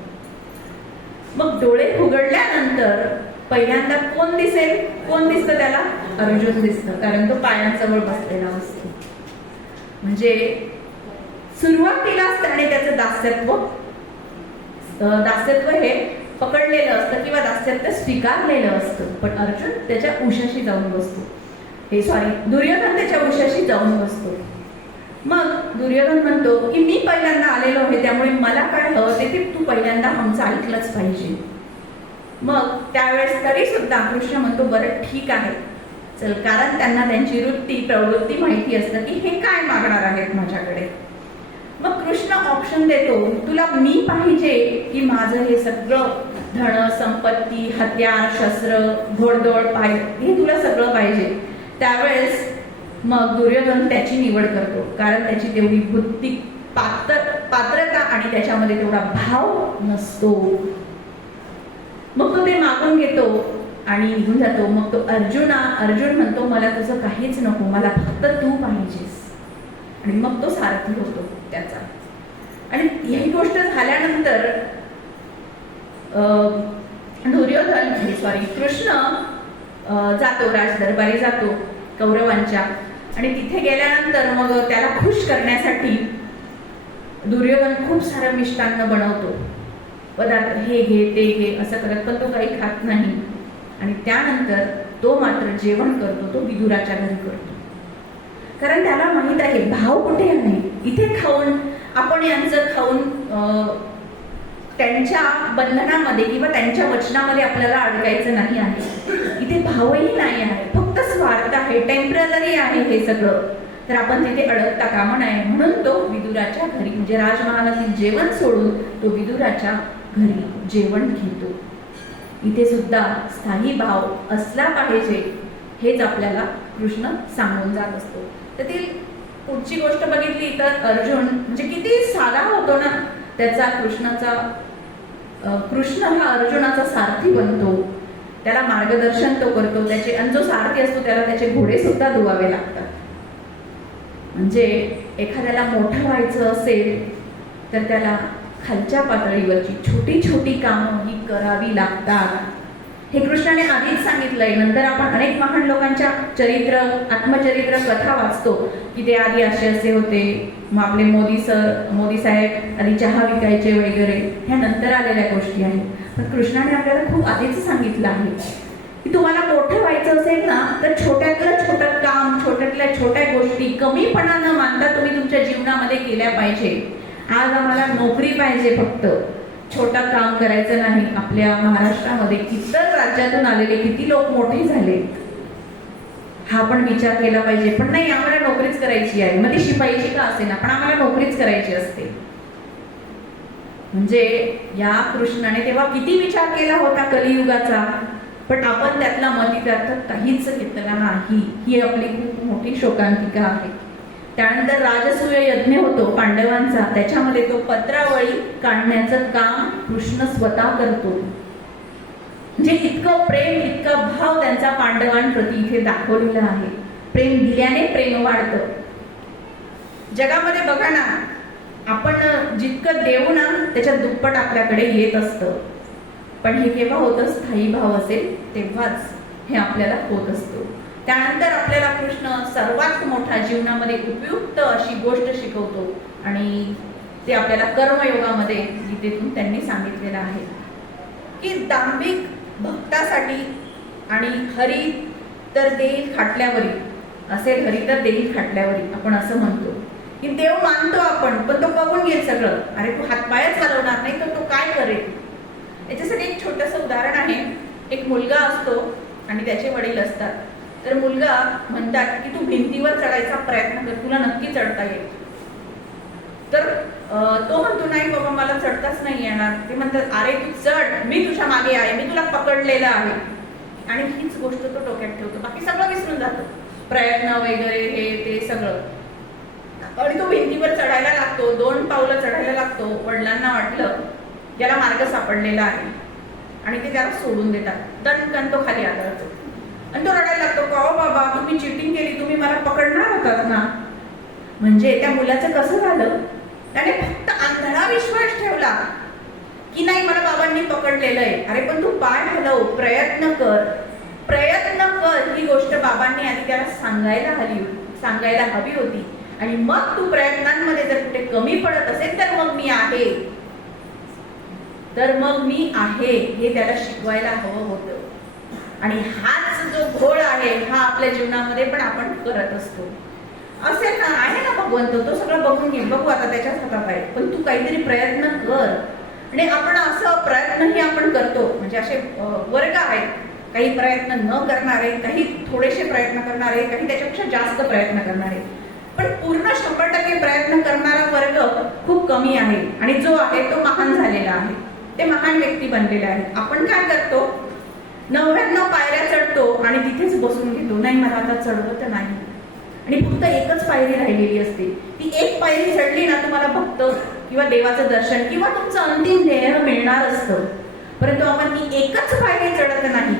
मग डोळे उघडल्यानंतर पहिल्यांदा कोण दिसतं त्याला? अर्जुन दिसतं, कारण तो पायांजवळ बसलेला असतो. म्हणजे सुरुवातीलाच त्याने त्याचं दास्यत्व हे पकडलेलं असतं किंवा दास्यत्व स्वीकारलेलं असतं. पण अर्जुन त्याच्या उशाशी जाऊन बसतो, दुर्योधन त्याच्या उशाशी जाऊन बसतो. मग दुर्योधन म्हणतो की मी पहिल्यांदा आलेलो आहे, त्यामुळे मला काय हवं ते तू पहिल्यांदा आमचं ऐकलंच पाहिजे. मग त्यावेळेस तरी सुद्धा कृष्ण म्हणतो बरं ठीक आहे चल, कारण त्यांना त्यांची प्रवृत्ती माहिती असतं की हे काय मागणार आहेत माझ्याकडे. मग कृष्ण ऑप्शन देतो, तुला मी पाहिजे की माझं हे सगळं धन संपत्ती, हत्यार, शस्त्र, घोडदौड हे तुला सगळं पाहिजे. त्यावेळेस मग दुर्योधन त्याची निवड करतो, कारण त्याची तेवढी बुद्धी पात्रता आणि त्याच्यामध्ये तेवढा भाव नसतो. मग तो ते मागून घेतो आणि निघून जातो. मग तो अर्जुन म्हणतो मला तुझं काहीच नको, मला फक्त तू पाहिजेस. आणि मग तो सारथी होतो त्याचा. आणि ही गोष्ट झाल्यानंतर कृष्ण जातो, राजदरबारी जातो कौरवांच्या. आणि तिथे गेल्यानंतर मग त्याला खुश करण्यासाठी दुर्योधन खूप सारं मिष्टान्न बनवतो, पदार्थ हे घे ते घे असं करत, पण तो काही खात नाही. आणि त्यानंतर तो मात्र जेवण करतो, तो विदुराच्या घरी करतो, कारण त्याला माहित आहे भाव कुठे आहे. इथे खाऊन आपण यांचं खाऊन त्यांच्या बंधनामध्ये किंवा त्यांच्या वचनामध्ये आपल्याला अडकायचं नाही आहे. इथे भावही नाही आहे, फक्त स्वार्थ आहे, टेम्पररी आहे हे सगळं. तर आपण तिथे अडकता कामा नये. म्हणून तो विदुराच्या घरी म्हणजे राजमहालातील जेवण सोडून तो विदुराच्या घरी जेवण घेतो. इथे सुद्धा स्थायी भाव असला पाहिजे हेच आपल्याला कृष्ण सांगून जात असतो. त्यातील पुढची गोष्ट बघितली तर अर्जुन म्हणजे किती साधा होतो ना त्याचा. कृष्ण हा अर्जुनाचा सारथी बनतो, त्याला मार्गदर्शन तो करतो. त्याचे आणि जो सारथी असतो त्याला त्याचे घोडे सुद्धा धुवावे लागतात. म्हणजे एखाद्याला मोठं व्हायचं असेल तर त्याला खालच्या पातळीवरची छोटी छोटी कामं ही करावी लागतात. हे कृष्णाने आधीच सांगितलंय. नंतर आपण अनेक महान लोकांच्या आत्मचरित्र कथा वाचतो की ते आधी असे होते. मग आपले मोदी साहेब आधी चहा विकायचे वगैरे, ह्या नंतर आलेल्या गोष्टी आहेत. पण कृष्णाने आपल्याला खूप आधीच सांगितलं आहे की तुम्हाला मोठं व्हायचं असेल ना, तर छोट्यातलं छोटं काम, छोट्यातल्या छोट्या गोष्टी कमीपणा न मानता तुम्ही तुमच्या जीवनामध्ये केल्या पाहिजे. आज आम्हाला नोकरी पाहिजे, फक्त छोटं काम करायचं नाही. आपल्या महाराष्ट्रामध्ये इतर राज्यातून आलेले किती लोक मोठे झाले, हा पण विचार केला पाहिजे. पण नाही, आम्हाला नोकरीच करायची आहे, मग ती शिपाईची का असेना, पण आम्हाला नोकरीच करायची असते. म्हणजे या कृष्णाने तेव्हा किती विचार केला होता कलियुगाचा, पण आपण त्यातला मतितार्थ काहीच घेतला नाही. ही आपली खूप मोठी शोकांतिका आहे. त्यानंतर राजसूय यज्ञ होतो पांडवांचा, त्याच्यामध्ये तो पत्रावळी काढण्याचं काम कृष्ण स्वतः करतो. म्हणजे इतकं प्रेम, इतका भाव त्यांचा पांडवांप्रती इथे दाखवलेला आहे. प्रेम दिल्याने प्रेम वाढतं. जगामध्ये बघा ना, आपण जितकं देऊ ना, त्याच्या दुप्पट आपल्याकडे येत असतं. पण हे केव्हा होतं, स्थायी भाव असेल तेव्हाच हे आपल्याला होत असतो. त्यानंतर आपल्याला कृष्ण सर्वात मोठा जीवनामध्ये उपयुक्त अशी गोष्ट शिकवतो, आणि ते आपल्याला कर्मयोगामध्ये गीतेतून त्यांनी सांगितलेलं आहे की दांभिक भक्तासाठी आणि हरी तर देईल खाटल्यावरी, असेल हरी तर देईल खाटल्यावरी, आपण असं म्हणतो की देव मानतो आपण, पण तो बघून घेईल सगळं. अरे तू हातपायच चालवणार नाही तर तो काय करेल. याच्यासाठी एक छोटंसं उदाहरण आहे. एक मुलगा असतो आणि त्याचे वडील असतात. तर मुलगा म्हणतात की तू भिंतीवर चढायचा प्रयत्न कर, तुला नक्की चढता येईल. तर तो म्हणतो नाही बाबा, मला चढताच नाही येणार. ते म्हणतात अरे तू चढ, मी तुझ्या मागे आहे, मी तुला पकडलेलं आहे. आणि हीच गोष्ट तो डोक्यात ठेवतो, बाकी सगळं विसरून जातो, प्रयत्न वगैरे हे ते सगळं. आणि तो भिंतीवर चढायला लागतो, 2 पावलं चढायला लागतो. वडिलांना वाटलं याला मार्ग सापडलेला आहे आणि ते त्याला सोडून देतात. दणकन तो खाली आदळतो आणि तो रडायला लागतो, का बाबा तुम्ही चिटिंग केली, तुम्ही मला पकडणार होतात ना. म्हणजे त्या मुलाचं कसं झालं, त्याने फक्त आंधळा विश्वास ठेवला की नाही मला बाबांनी पकडलेलं आहे. अरे पण तू पाय हलव, प्रयत्न कर, प्रयत्न कर. ही गोष्ट बाबांनी आधी त्याला सांगायला हवी होती. आणि मग तू प्रयत्नांमध्ये जर कुठे कमी पडत असेल तर मग मी आहे, हे त्याला शिकवायला हवं होतं. आणि हाच जो घोळ आहे हा आपल्या जीवनामध्ये पण आपण करत असतो. असेल ना, आहे ना भगवंत, तो सगळं बघून घे, बघू आता त्याच्याच हातात आहे, पण तू काहीतरी प्रयत्न कर. आणि आपण असं प्रयत्नही आपण करतो. म्हणजे असे वर्ग आहेत, काही प्रयत्न न करणारे, काही थोडेसे प्रयत्न करणारे, काही त्याच्यापेक्षा जास्त प्रयत्न करणारे. पण पूर्ण 100% प्रयत्न करणारा वर्ग खूप कमी आहे. आणि जो आहे तो महान झालेला आहे, ते महान व्यक्ती बनलेले आहेत. आपण काय करतो, 99 पायऱ्या चढतो आणि तिथेच बसून घेतो, नाही मला आता चढवत नाही. आणि फक्त एकच पायरी राहिलेली असते. ती एक पायरी चढली ना, तुम्हाला भक्त किंवा देवाचं दर्शन किंवा तुमचं अंतिम ध्येय मिळणार असतं. परंतु आपण ती एकच पायरी चढत नाही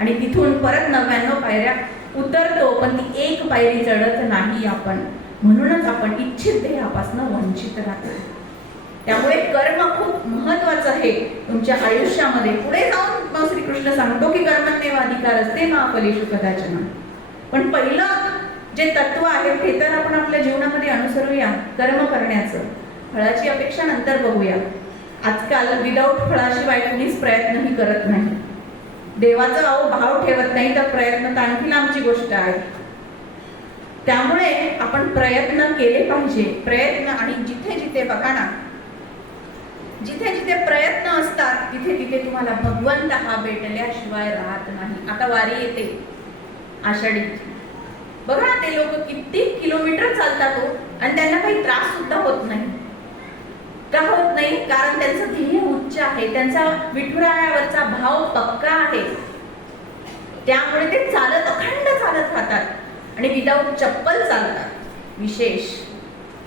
आणि तिथून परत 99 पायऱ्या उतरतो, पण ती एक पायरी चढत नाही आपण. म्हणूनच आपण इच्छित ध्येयापासून वंचित राहतो. त्यामुळे कर्म खूप महत्वाचं आहे तुमच्या आयुष्यामध्ये. पुढे जाऊन मग श्रीकृष्ण सांगतो की कर्मण्येवाधिकार असते मा फलेषु कदाचन. पण पहिलं जे तत्व आहे ते तर आपण आपल्या जीवनामध्ये अनुसरूया, कर्म करण्याचं. फळाची अपेक्षा नंतर बघूया. आजकाल विदाऊट फळाशिवाय कुणीच प्रयत्नही करत नाही. देवाचा भाव ठेवत नाही तर प्रयत्न तर आणखी लांबची गोष्ट आहे. त्यामुळे आपण प्रयत्न केले पाहिजे. प्रयत्न, आणि जिथे जिथे बघा ना, जिथे जिथे प्रयत्न असतात तिथे तिथे तुम्हाला भगवंत हा भेटल्याशिवाय राहत नाही. आता वारी येते आषाढी, बघा ना ते लोक किती किलोमीटर चालतात हो, आणि त्यांना काही त्रास सुद्धा होत नाही. का होत नाही? कारण त्यांचं ध्येय उच्च आहे, त्यांचा विठुरायावरचा भाव पक्का आहे. त्यामुळे ते चालत, अखंड चालत राहतात आणि विदाऊट चप्पल चालतात. विशेष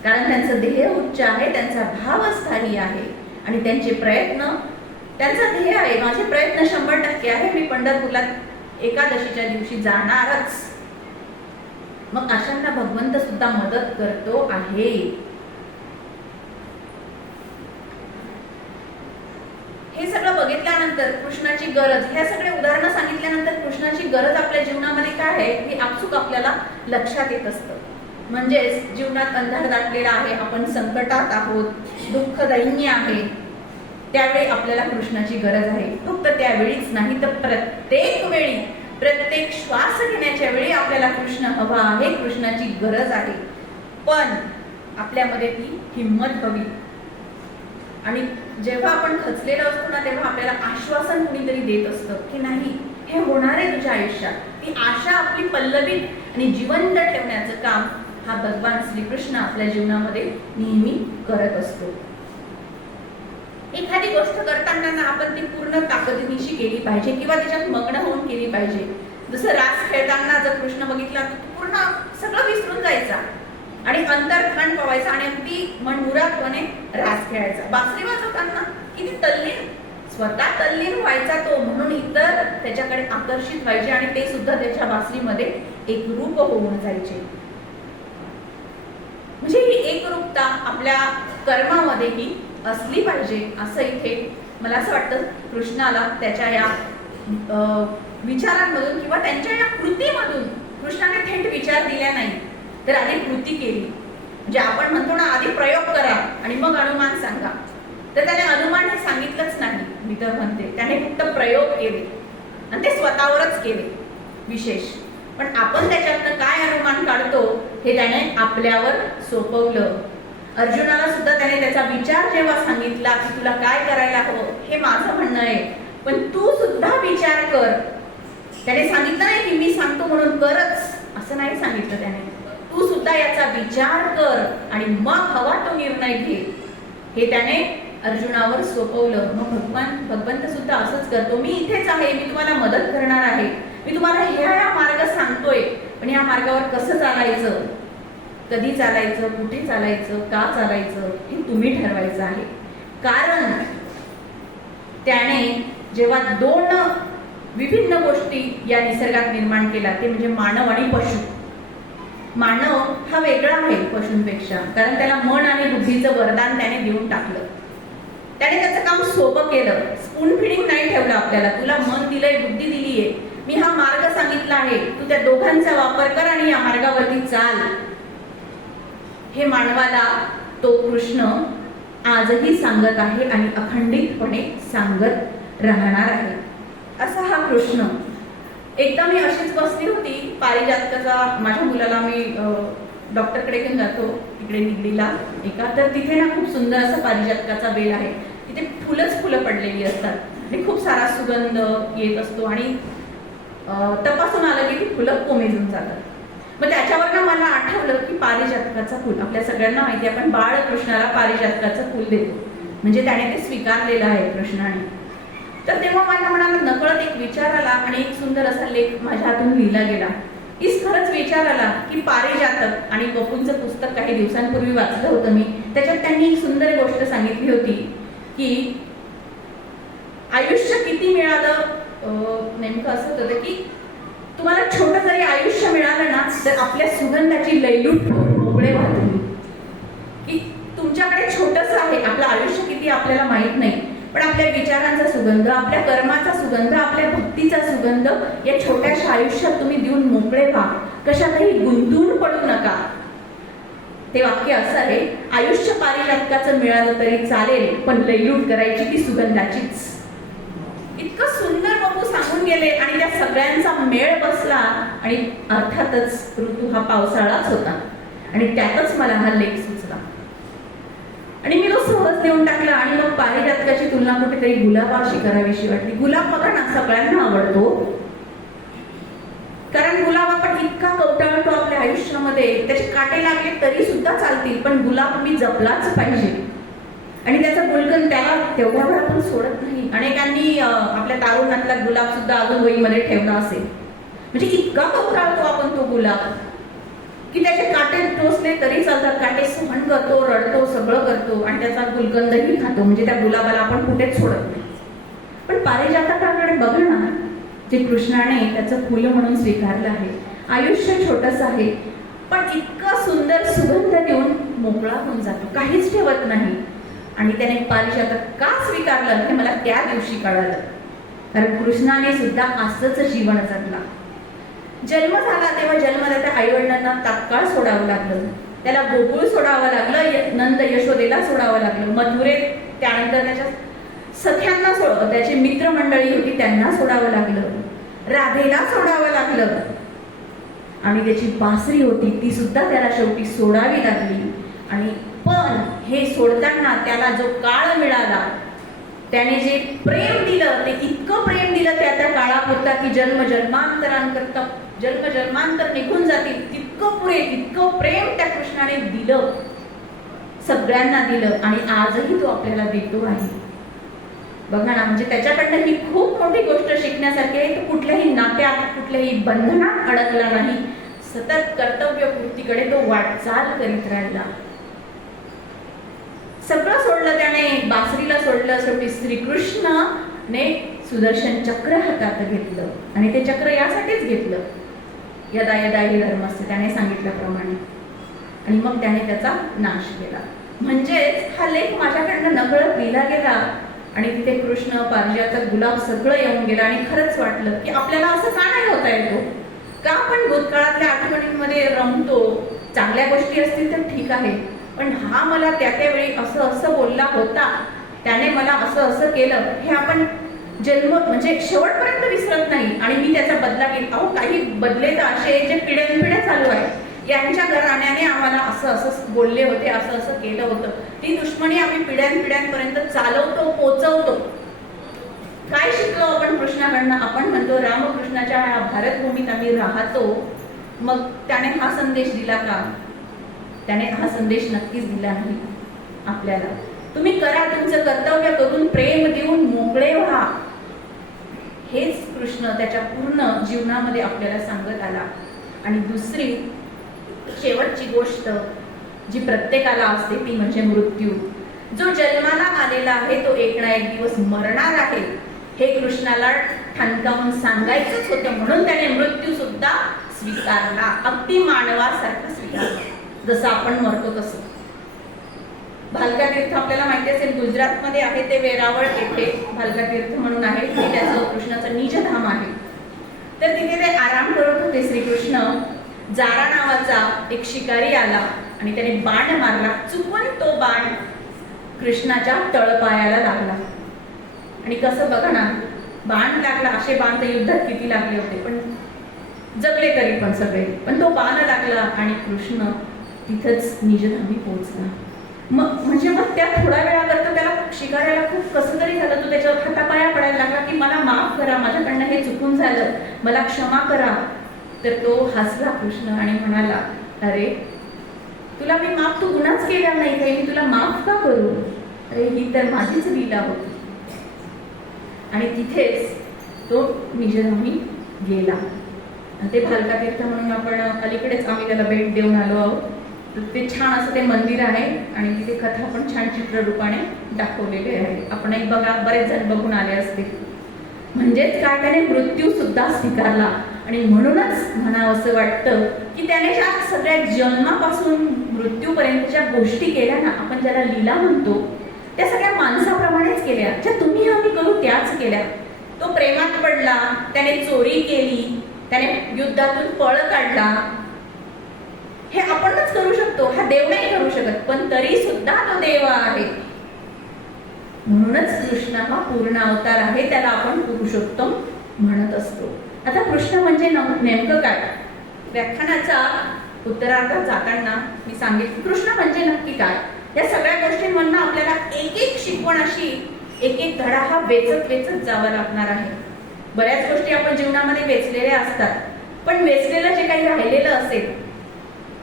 कारण त्यांचं ध्येय उच्च आहे, त्यांचा भाव स्थायी आहे आणि त्यांचे प्रयत्न, त्यांचा ध्येय आहे माझे प्रयत्न 100% आहे, मी पंढरपूरला एकादशीच्या दिवशी जाणारच. मग अशांना भगवंत सुद्धा मदत करतो आहे. हे सगळं बघितल्यानंतर कृष्णाची गरज, ह्या सगळे उदाहरणं सांगितल्यानंतर कृष्णाची गरज आपल्या जीवनामध्ये काय आहे हे आपसूक आपल्याला लक्षात येत असतं. म्हणजेच जीवनात अंधार दाटलेला आहे, आपण संकटात आहोत, दुःख दैन्य आहे, त्यावेळी आपल्याला कृष्णाची गरज आहे. फक्त त्यावेळीच नाही तर प्रत्येक वेळी प्रत्येक श्वास घेण्याच्या वेळी आपल्याला कृष्ण हवा आहे, कृष्णाची गरज आहे. पण आपल्यामध्ये ती हिंमत हवी. आणि जेव्हा आपण खचलेलो असतो ना, तेव्हा आपल्याला आश्वासन कुणीतरी देत असतं की नाही, हे होणार आहे तुझ्या आयुष्यात. ती आशा आपली पल्लवित आणि जिवंत ठेवण्याचं काम हा भगवान श्रीकृष्ण आपल्या जीवनामध्ये नेहमी करत असतो. एखादी गोष्ट करताना ना आपण ती पूर्ण ताकदीनिशी केली पाहिजे किंवा त्याच्यात मग्न होऊन केली पाहिजे. जसं रास खेळताना जर कृष्ण बघितला तर पूर्ण सगळं विसरून जायचा आणि अंतर्धान पवायचा आणि अगदी मनमुरादपणे रास खेळायचा. बासरी वाजवताना किती तल्लीन, स्वतः तल्लीन व्हायचा तो, म्हणून इतर त्याच्याकडे आकर्षित व्हायचे आणि ते सुद्धा त्याच्या बासरीमध्ये एक रूप होऊन जायचे. म्हणजे ही एकरूपता आपल्या कर्मामध्येही असली पाहिजे, असं इथे मला असं वाटतं कृष्णाला त्याच्या या विचारांमधून किंवा त्यांच्या या कृतीमधून कृष्णाने थेट विचार दिल्या नाही, तर आधी कृती केली. म्हणजे आपण म्हणतो ना, आधी प्रयोग करा आणि मग अनुमान सांगा. तर त्याने अनुमान हे सांगितलंच नाही, मी तर म्हणते त्याने फक्त प्रयोग केले आणि ते स्वतःवरच केले विशेष. पण आपण त्याच्यातनं काय अनुमान काढतो हे त्याने आपल्यावर सोपवलं. अर्जुनाला सुद्धा त्याने त्याचा विचार जेव्हा सांगितला की तुला काय करायला हवं, हे माझं म्हणणं आहे, पण तू सुद्धा विचार कर. त्याने सांगितलं नाही की मी सांगतो म्हणून करच, असं नाही सांगितलं त्याने. तू सुद्धा याचा विचार कर आणि मग हवा तो निर्णय घे, हे त्याने अर्जुनावर सोपवलं. मग भगवंत सुद्धा असंच करतो. मी इथेच आहे, मी तुम्हाला मदत करणार आहे, मी तुम्हाला ह्या मार्ग सांगतोय, पण या मार्गावर कसं चालायचं, कधी चालायचं, कुठे चालायचं, का चालायचं हे तुम्ही ठरवायचं आहे. कारण त्याने जेव्हा दोन विभिन्न गोष्टी या निसर्गात निर्माण केल्या, ते म्हणजे मानव आणि पशु. मानव हा वेगळा आहे पशूंपेक्षा, कारण त्याला मन आणि बुद्धीचं वरदान त्याने देऊन टाकलं. त्याने त्याचं काम सोपं केलं. स्पून फिडिंग नाही ठेवलं आपल्याला, तुला मन दिलंय, बुद्धी दिलीये, मी हा मार्ग सांगितला आहे, तू त्या दोघांचा वापर कर आणि या मार्गावरती चाल. हे मानवाला तो कृष्ण आजही सांगत आहे आणि अखंडितपणे सांगत राहणार आहे. असा हा कृष्ण. एकदा मी अशीच बसली होती पारिजातकाचा, माझ्या मुलाला मी डॉक्टरकडे घेऊन जातो तिकडे निगडीला एका, तर तिथे ना खूप सुंदर असा पारिजातकाचा बेल आहे. तिथे फुलं पडलेली असतात आणि खूप सारा सुगंध येत असतो आणि तपासून आलं की ती फुलं कोमेजून जातात. मग त्याच्यावर ना मला आठवलं की पारिजातकाचं फुल, आपल्या सगळ्यांना माहिती आहे आपण बाळकृष्णाला पारिजातकाचं फुल देतो, म्हणजे त्याने ते स्वीकारलेलं आहे कृष्णाने. तर तेव्हा माझ्या मनाला नकळत एक विचार आला आणि एक सुंदर असा लेख माझ्या हातून लिहिला गेला. हीच खरंच विचार आला की पारिजातक आणि बपूंचं पुस्तक काही दिवसांपूर्वी वाचलं होतं मी, त्याच्यात त्यांनी एक सुंदर गोष्ट सांगितली होती की आयुष्य किती मिळालं, नेमकं असं होतं की तुम्हाला छोटं जरी आयुष्य मिळालं ना, तर आपल्या सुगंधाची लयलूट मोकळे व्हा तुम्ही. की तुमच्याकडे छोटंसं आहे, आपलं आयुष्य किती आपल्याला माहित नाही, पण आपल्या विचारांचा सुगंध, आपल्या कर्माचा सुगंध, आपल्या भक्तीचा सुगंध या छोट्याशा आयुष्यात तुम्ही देऊन मोकळे व्हा. कशातही गुंतून पडू नका. ते वाक्य असं आहे, आयुष्य पारिजातकाचं मिळालं तरी चालेल, पण लयलूट करायची ती सुगंधाचीच. इतकं सुंदर बापू सांगून गेले आणि त्या सगळ्यांचा मेळ बसला. आणि अर्थातच ऋतू हा पावसाळाच होता आणि त्यातच मला हा लेख सुचला आणि मी तो सहज देऊन टाकला. आणि मग पारिजातकाची तुलना कुठेतरी गुलाबाशी करावीशी वाटली. गुलाब बघा ना, सगळ्यांना आवडतो, कारण गुलाब आपण इतका कवटाळतो आपल्या आयुष्यामध्ये, त्याचे काटे लागले तरी सुद्धा चालतील, पण गुलाब मी जपलाच पाहिजे आणि त्याचा गुलकंद त्याला तेवढ्यावर आपण सोडत नाही. अनेकांनी आपल्या तारुण्यातला गुलाब सुद्धा अजून वहीमध्ये ठेवला असेल, म्हणजे इतका कवटाळतो आपण तो गुलाब की त्याचे काटे टोचले तरी चालतात, काटे सहन करतो, रडतो, सगळं करतो आणि त्याचा गुलकंदही खातो, म्हणजे त्या गुलाबाला आपण कुठेच सोडत नाही. पण पारिजातकाकडे बघा ना, जे कृष्णाने त्याचं फुल म्हणून स्वीकारलं आहे. आयुष्य छोटंसं आहे, पण इतका सुंदर सुगंध देऊन मोकळा होऊन जातो, काहीच ठेवत नाही. आणि त्याने पारिजातक का स्वीकारलं हे मला त्या दिवशी कळालं, कारण कृष्णाने सुद्धा असंच जीवन जगला. जन्म झाला तेव्हा जन्मदात्या आईवडिलांना तात्काळ सोडावं लागलं, त्याला गोकुळ सोडावं लागलं, नंद यशोदेला सोडावं लागलं, मथुरेत त्यानंतर त्याच्या सख्यांना त्याची मित्रमंडळी होती त्यांना सोडावं लागलं, राधेला सोडावं लागलं आणि त्याची बासरी होती ती सुद्धा त्याला शेवटी सोडावी लागली. आणि पण हे सोडताना त्याला जो काळ मिळाला, त्याने जे प्रेम दिलं ते इतकं प्रेम दिलं त्या काळापुरता की जन्मजन्मांतरांकरता जन्मजन्मांतर निघून जातील तितकं पुरेल इतकं प्रेम त्या कृष्णाने दिलं, सगळ्यांना दिलं आणि आजही तो आपल्याला देतो आहे. बघा ना, म्हणजे त्याच्याकडनं ही खूप मोठी गोष्ट शिकण्यासारखी आहे. तो कुठल्याही नात्यात कुठल्याही बंधनात अडकला नाही, सतत कर्तव्य पूर्तीकडे तो वाटचाल करीत राहिला. सगळं सोडलं त्याने, बासरीला सोडलं, शेवटी श्रीकृष्णने सुदर्शन चक्र हातात घेतलं आणि ते चक्र यासाठीच घेतलं, यदा यदा हि धर्मस्य, त्याने सांगितल्याप्रमाणे, आणि मग त्याने त्याचा नाश केला. म्हणजेच हा लेख माझ्याकडनं नकळत लिहिला गेला आणि तिथे कृष्ण, पारिजातक, गुलाब सगळं येऊन गेलं आणि खरंच वाटलं की आपल्याला असं का नाही होता येतो, का आपण भूतकाळातल्या आठवणींमध्ये रमतो. चांगल्या गोष्टी असतील तर ठीक आहे, पण हा मला त्यावेळी असं असं बोलला होता, त्याने मला असं असं केलं, हे आपण जन्म म्हणजे शेवटपर्यंत विसरत नाही आणि मी त्याचा बदला घेईन. अहो, काही बदले तर असे जे पिढ्यानपिढ्या चालू आहे, यांच्या घराण्याने आम्हाला असं असं बोलले होते, असं असं केलं होतं, ती दुश्मनी आम्ही पिढ्यानपिढ्यांपर्यंत चालवतो, पोचवतो. काय शिकलो आपण कृष्णाकडनं? आपण म्हणतो रामकृष्णाच्या ह्या भारतभूमीत आम्ही राहतो, मग त्याने हा संदेश दिला का? त्याने हा संदेश नक्कीच दिला नाही आपल्याला. तुम्ही करा तुमचं कर्तव्य करून, प्रेम देऊन मोकळे व्हा, हेच कृष्ण त्याच्या पूर्ण जीवनामध्ये आपल्याला सांगत आला. आणि दुसरी शेवटची गोष्ट जी प्रत्येकाला असते ती म्हणजे मृत्यू. जो जन्माला आलेला आहे तो एक ना एक दिवस मरणार आहे, हे कृष्णाला ठणकावून सांगायचंच होतं, म्हणून त्याने मृत्यू सुद्धा स्वीकारला, अगदी मानवासारखा स्वीकारला, जसं आपण मरतो तसं. भालका तीर्थ आपल्याला माहिती असेल, गुजरातमध्ये आहे, ते वेरावळ येथे भालका तीर्थ म्हणून आहे, ते त्याचं कृष्णाचं निजधाम आहे. तर तिथे ते आराम करत होते श्रीकृष्ण. जारा नावाचा एक शिकारी आला आणि त्याने बाण मारला, चुकून तो बाण कृष्णाच्या तळपायाला लागला. आणि कसं बघा ना, बाण लागला, असे बाण तर युद्धात किती लागले होते, पण जगले तरी पण सगळे, पण तो बाण लागला आणि कृष्ण तिथंच निजधामी पोहोचला. म्हणजे मग त्या थोड्या वेळाकरता त्याला शिकाऱ्याला खूप कसं तरी झालं, तो त्याच्यावर हातापाया पडायला लागला की मला माफ करा, माझ्याकडनं हे चुकून झालं, मला क्षमा करा. तर तो हसला कृष्ण आणि म्हणाला, अरे तुला मी माफ, तू गुन्हाच केला नाही काही, मी तुला माफ का करू? अरे ही तर माझीच लीला होती. आणि तिथेच तो निजधामी गेला. ते भालका तीर्थ म्हणून आपण अलीकडेच आम्ही त्याला भेट देऊन आलो आहोत. ते छान असं ते मंदिर आहे आणि तिथे कथा पण छान चित्ररूपाने दाखवलेली आहे. आपणही बघा, बरेच जण बघून आले असते. म्हणजेच काय, त्याने मृत्यू सुद्धा स्वीकारला. आणि म्हणूनच म्हणावं असं वाटतं की त्याने ज्या सगळ्या जन्मापासून मृत्यूपर्यंतच्या गोष्टी केल्या ना, आपण ज्याला लीला म्हणतो, त्या सगळ्या माणसाप्रमाणेच केल्या, ज्या तुम्ही आम्ही करू त्याच केल्या. तो प्रेमात पडला, त्याने चोरी केली, त्याने युद्धातून पळ काढला, हे आपणच करू शकतो, हा देव नाही करू शकत, पण तरी सुद्धा तो देव आहे. म्हणूनच कृष्ण हा पूर्ण अवतार आहे, त्याला आपण पुरुषोत्तम म्हणत असतो. आता कृष्ण म्हणजे नेमकं काय? व्याख्यानाच्या उत्तरार्धात जाताना मी सांगितलं कृष्ण म्हणजे नक्की काय. या सगळ्या गोष्टींमधून आपल्याला एक एक शिकवण अशी, एक एक धडा हा वेचत वेचत जावा लागणार आहे. बऱ्याच गोष्टी आपण जीवनामध्ये वेचलेल्या असतात, पण वेचलेलं जे काही राहिलेलं असेल,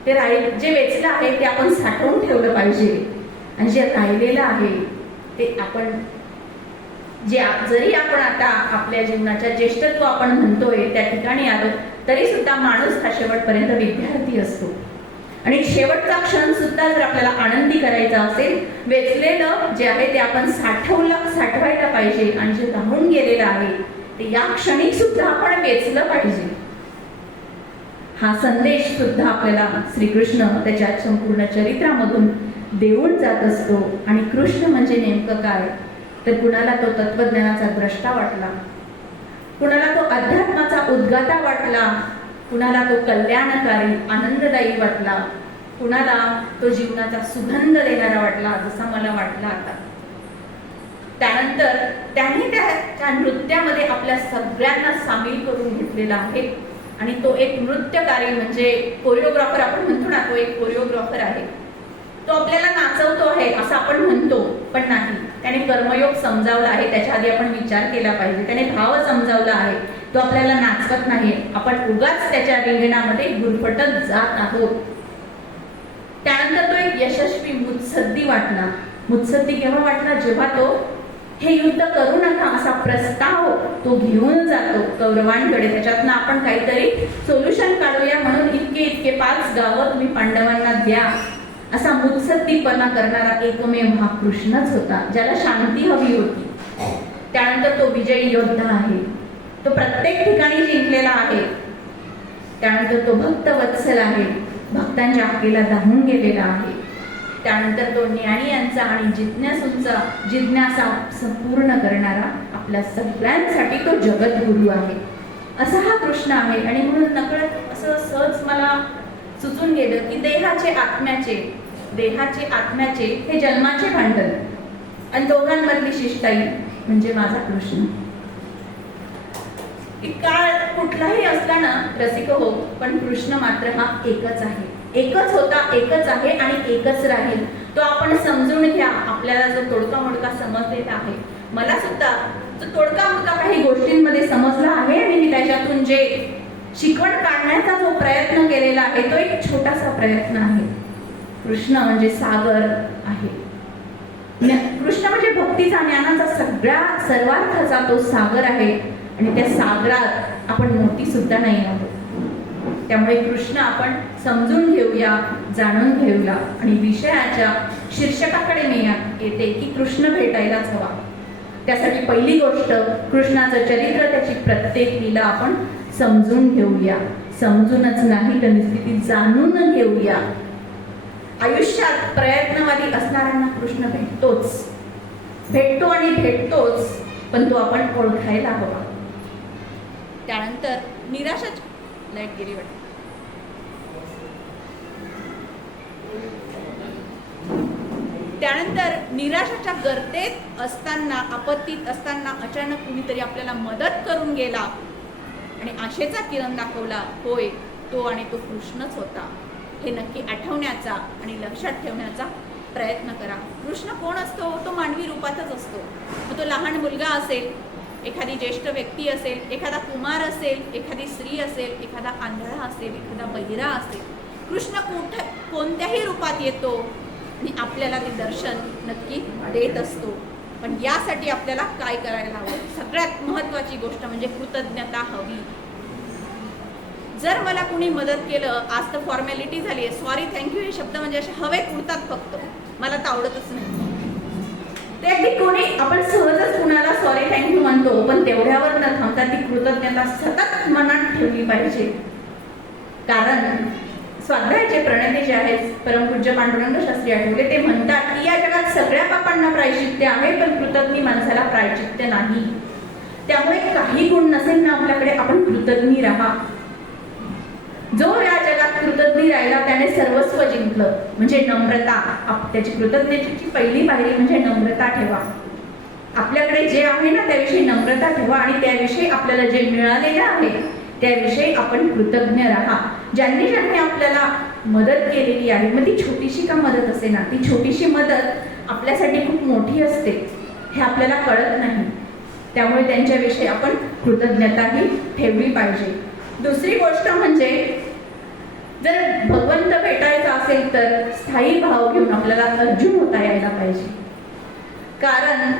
ते जे वेचलं आहे ते आपण साठवून ठेवलं पाहिजे. आणि जे राहिलेलं आहे ते आपण जरी आपण आता आपल्या जीवनाच्या ज्येष्ठत्व आपण म्हणतोय त्या ठिकाणी आलो, तरी सुद्धा माणूस हा शेवटपर्यंत विद्यार्थी असतो. आणि शेवटचा क्षण सुद्धा जर आपल्याला आनंदी करायचा असेल, वेचलेलं जे आहे ते आपण साठवायला पाहिजे. आणि जे राहून गेलेलं आहे ते या क्षणी सुद्धा आपण वेचलं पाहिजे. हा संदेश सुद्धा आपल्याला श्रीकृष्ण त्याच्या संपूर्ण चरित्रामधून देऊन जात असतो. आणि कृष्ण म्हणजे नेमकं काय, तर कुणाला तो तत्वज्ञानाचा द्रष्टा वाटला, कुणाला तो अध्यात्माचा उद्गाता वाटला, कुणाला तो कल्याणकारी आनंददायी वाटला, कुणाला तो जीवनाचा सुगंध देणारा वाटला, जसा मला वाटला आता. त्यानंतर त्याने त्या नृत्यामध्ये आपल्या सगळ्यांना सामील करून घेतलेला आहे आणि तो एक नृत्यकारी म्हणजे कोरिओग्राफर आपण म्हणतो ना, तो एक कोरिओग्राफर आहे. तो आपल्याला नाचवतो आहे असं आपण म्हणतो, पण नाही, त्याने कर्मयोग समजावला आहे. त्याच्या आधी आपण विचार केला पाहिजे. त्याने भाव समजावला आहे. तो आपल्याला नाचवत नाही, आपण उगाच त्याच्या रिंगणामध्ये गुरफटत जात आहोत. त्यानंतर तो एक यशस्वी मुत्सद्दी वाटला. मुत्सद्दी केव्हा वाटला? जेव्हा तो हे युद्ध करू नका असा प्रस्ताव तो घेऊन जातो कौरवांकडे. त्याच्यातनं आपण काहीतरी सोल्युशन काढूया म्हणून इतके 5 गावं तुम्ही पांडवांना द्या असा मुत्सद्दीपणा करणारा एकमेव हा कृष्णच होता, ज्याला शांती हवी होती. त्यानंतर तो विजयी योद्धा आहे. तो प्रत्येक ठिकाणी जिंकलेला आहे. त्यानंतर तो भक्तवत्सल आहे. भक्तांच्या हाकेला धावून गेलेला आहे. त्यानंतर तो ज्ञानियांचा आणि जिज्ञासा संपूर्ण करणारा आपल्या सगळ्यांसाठी तो जगद्गुरु आहे. असा हा कृष्ण आहे. आणि म्हणून नकळत असं सहज मला सुचून गेलं की देहाचे आत्म्याचे हे जन्माचे भांडण आणि दोघांमधली शिष्टाई म्हणजे माझा कृष्ण. काळ कुठलाही असला ना रसिक हो, पण कृष्ण मात्र हा एकच आहे. एकच होता, एकच आहे आणि एकच राहील. तो आपण समजून घ्या. आपल्याला जो तोडका मोडका समजलेला आहे, मला सुद्धा जो तोडका मोडका काही गोष्टींमध्ये समजला आहे आणि मी त्याच्यातून जे शिकवण काढण्याचा जो प्रयत्न केलेला आहे तो एक छोटासा प्रयत्न आहे. कृष्ण म्हणजे सागर आहे. कृष्ण म्हणजे भक्तीचा, ज्ञानाचा सर्वार्थाचा तो सागर आहे आणि त्या सागरात आपण मोती सुद्धा नाही आहोत. त्यामुळे कृष्ण आपण समजून घेऊया, जाणून घेऊया आणि विषयाच्या शीर्षकाकडे मी येते की कृष्ण भेटायलाच हवा. त्यासाठी पहिली गोष्ट कृष्णाचं चरित्र, त्याची प्रत्येक लीला आपण समजून घेऊया. समजूनच नाही तर ती जाणून घेऊया. आयुष्यात प्रयत्नवादी असणाऱ्यांना कृष्ण भेटतो आणि भेटतोच, पण तो आपण ओळखायला हवा. त्यानंतर लाईट गेली वाटत. त्यानंतर निराशाच्या गर्तेत असताना, आपत्तीत असताना अचानक कुणीतरी आपल्याला मदत करून गेला आणि आशेचा किरण दाखवला. होय, तो आणि तो कृष्णच होता. हे नक्की आठवण्याचा आणि लक्षात ठेवण्याचा प्रयत्न करा. कृष्ण कोण असतो? तो मानवी रूपातच असतो. मग तो लहान मुलगा असेल, एखादी ज्येष्ठ व्यक्ती असेल, एखादा कुमार असेल, एखादी स्त्री असेल, एखादा आंधळा असेल, एखादा बहिरा असेल, कृष्ण कोणत्याही रूपात येतो आणि आपल्याला ते दर्शन नक्की देत असतो. पण यासाठी आपल्याला काय करायला हवं? सगळ्यात महत्त्वाची गोष्ट म्हणजे कृतज्ञता हवी. जर मला कुणी मदत केलं, आज तर फॉर्मॅलिटी झाली आहे, सॉरी थँक्यू हे शब्द म्हणजे असे हवेत उडतात फक्त, मला तर आवडतच नाही. ते अगदी कोणी आपण सहजच कुणाला सॉरी थँक्यू म्हणतो, पण तेवढ्यावर न थांबता ती कृतज्ञता सतत मनात ठेवली पाहिजे. कारण स्वाध्यायाचे प्रणेते जे आहेत परमपूज्य पांडुरंग शास्त्री आठवले, ते म्हणतात की या जगात सगळ्या पापांना प्रायश्चित्य आहे, पण कृतज्ञ माणसाला प्रायश्चित्य नाही. त्यामुळे काही गुण नसेल ना आपल्याकडे, आपण कृतज्ञ राहा. जो या जगात कृतज्ञ राहिला त्याने सर्वस्व जिंकलं. म्हणजे नम्रता, त्याची कृतज्ञतेची पहिली पायरी म्हणजे नम्रता ठेवा. आपल्याकडे जे आहे ना त्याविषयी नम्रता ठेवा आणि त्याविषयी आपल्याला जे मिळालेलं आहे त्याविषयी आपण कृतज्ञ राहा. ज्यांनी आपल्याला मदत केलेली आहे, मग ती छोटीशी का मदत असे ना, ती छोटीशी मदत आपल्यासाठी खूप मोठी असते हे आपल्याला कळत नाही. त्यामुळे त्यांच्याविषयी आपण कृतज्ञताही ठेवली पाहिजे. दुसरी गोष्ट म्हणजे जर भगवंत भेटायचा असेल तर स्थायी भाव घेऊन आपल्याला अर्जुन होता यायला पाहिजे. कारण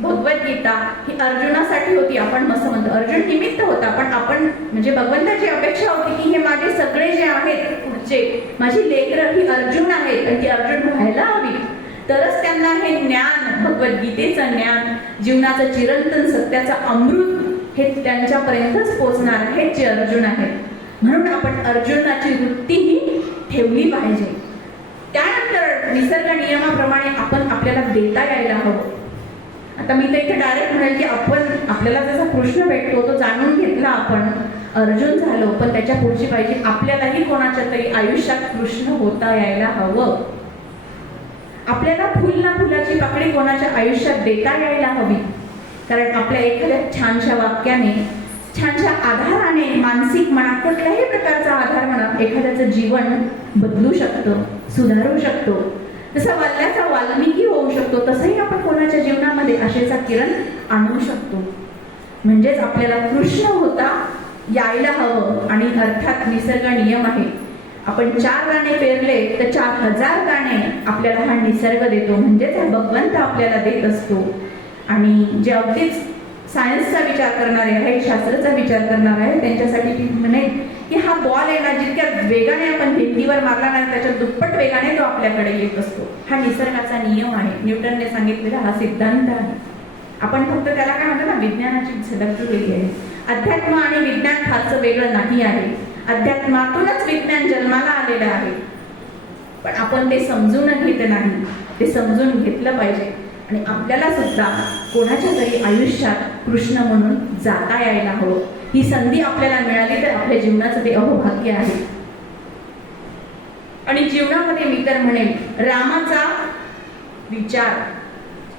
भगवद्गीता ही अर्जुनासाठी होती. आपण मस्त म्हणतो अर्जुन निमित्त होता, पण आपण म्हणजे भगवंताची अपेक्षा होती की हे माझे सगळे जे आहेत पुढचे माझी लेकरं ही अर्जुन आहेत आणि ती अर्जुन व्हायला हवी, तरच त्यांना हे ज्ञान, भगवद्गीतेचं ज्ञान, जीवनाचं चिरंतन सत्याचं अमृत हे त्यांच्यापर्यंतच पोचणार आहेत जे अर्जुन आहेत. म्हणून आपण अर्जुनाची वृत्तीही ठेवली पाहिजे. त्यानंतर निसर्ग नियमाप्रमाणे आपण आपल्याला देता यायला हवं. आता मी तर इथे डायरेक्ट म्हणेल की आपल्याला जसा कृष्ण भेटतो तो जाणून घेतला, आपण अर्जुन झालो, पण त्याच्या पुढची पाहिजे आपल्यालाही कोणाच्या तरी आयुष्यात कृष्ण होता यायला हवं. आपल्याला फुल ना फुलाची पाकळी कोणाच्या आयुष्यात देता यायला हवी, कारण आपल्या एखाद्या छानशा वाक्याने, छानशा आधाराने, मानसिक म्हणा, कुठल्याही प्रकारचा आधार म्हणा, एखाद्याचं जीवन बदलू शकतं, सुधारू शकतो. जसं वल्ल्याचा वाल्मिकी होऊ शकतो, तसंही आपण कोणाच्या जीवनामध्ये आशेचा किरण आणू शकतो. म्हणजेच आपल्याला कृष्ण होता यायला हवं. आणि अर्थात निसर्ग नियम आहे, आपण 4 दाणे पेरले तर 4000 दाणे आपल्याला हा निसर्ग देतो, म्हणजेच हा भगवंत आपल्याला देत असतो. आणि जे अगदीच सायन्सचा विचार करणारे आहेत, शास्त्राचा विचार करणारे आहेत, त्यांच्यासाठी मी म्हणेन की हा बॉल आहे ना, जितक्या वेगाने आपण भिंतीवर मारला ना, त्याच्या दुप्पट वेगाने तो आपल्याकडे येत असतो. हा निसर्गाचा नियम आहे, न्यूटनने सांगितलेला हा सिद्धांत आहे. आपण फक्त त्याला काय म्हणतो ना, विज्ञानाची झलक दिलेली आहे. अध्यात्म आणि विज्ञान फारसं वेगळं नाही आहे. अध्यात्मातूनच विज्ञान जन्माला आलेलं आहे, पण आपण ते समजून घेत नाही. ते समजून घेतलं पाहिजे. आणि आपल्याला सुद्धा कोणाच्या तरी आयुष्यात कृष्ण म्हणून जाता यायला हवं. ही संधी आपल्याला मिळाली तर आपल्या जीवनाचं ते अहोभाग्य आहे. आणि जीवनामध्ये मी तर म्हणेन, रामाचा विचार,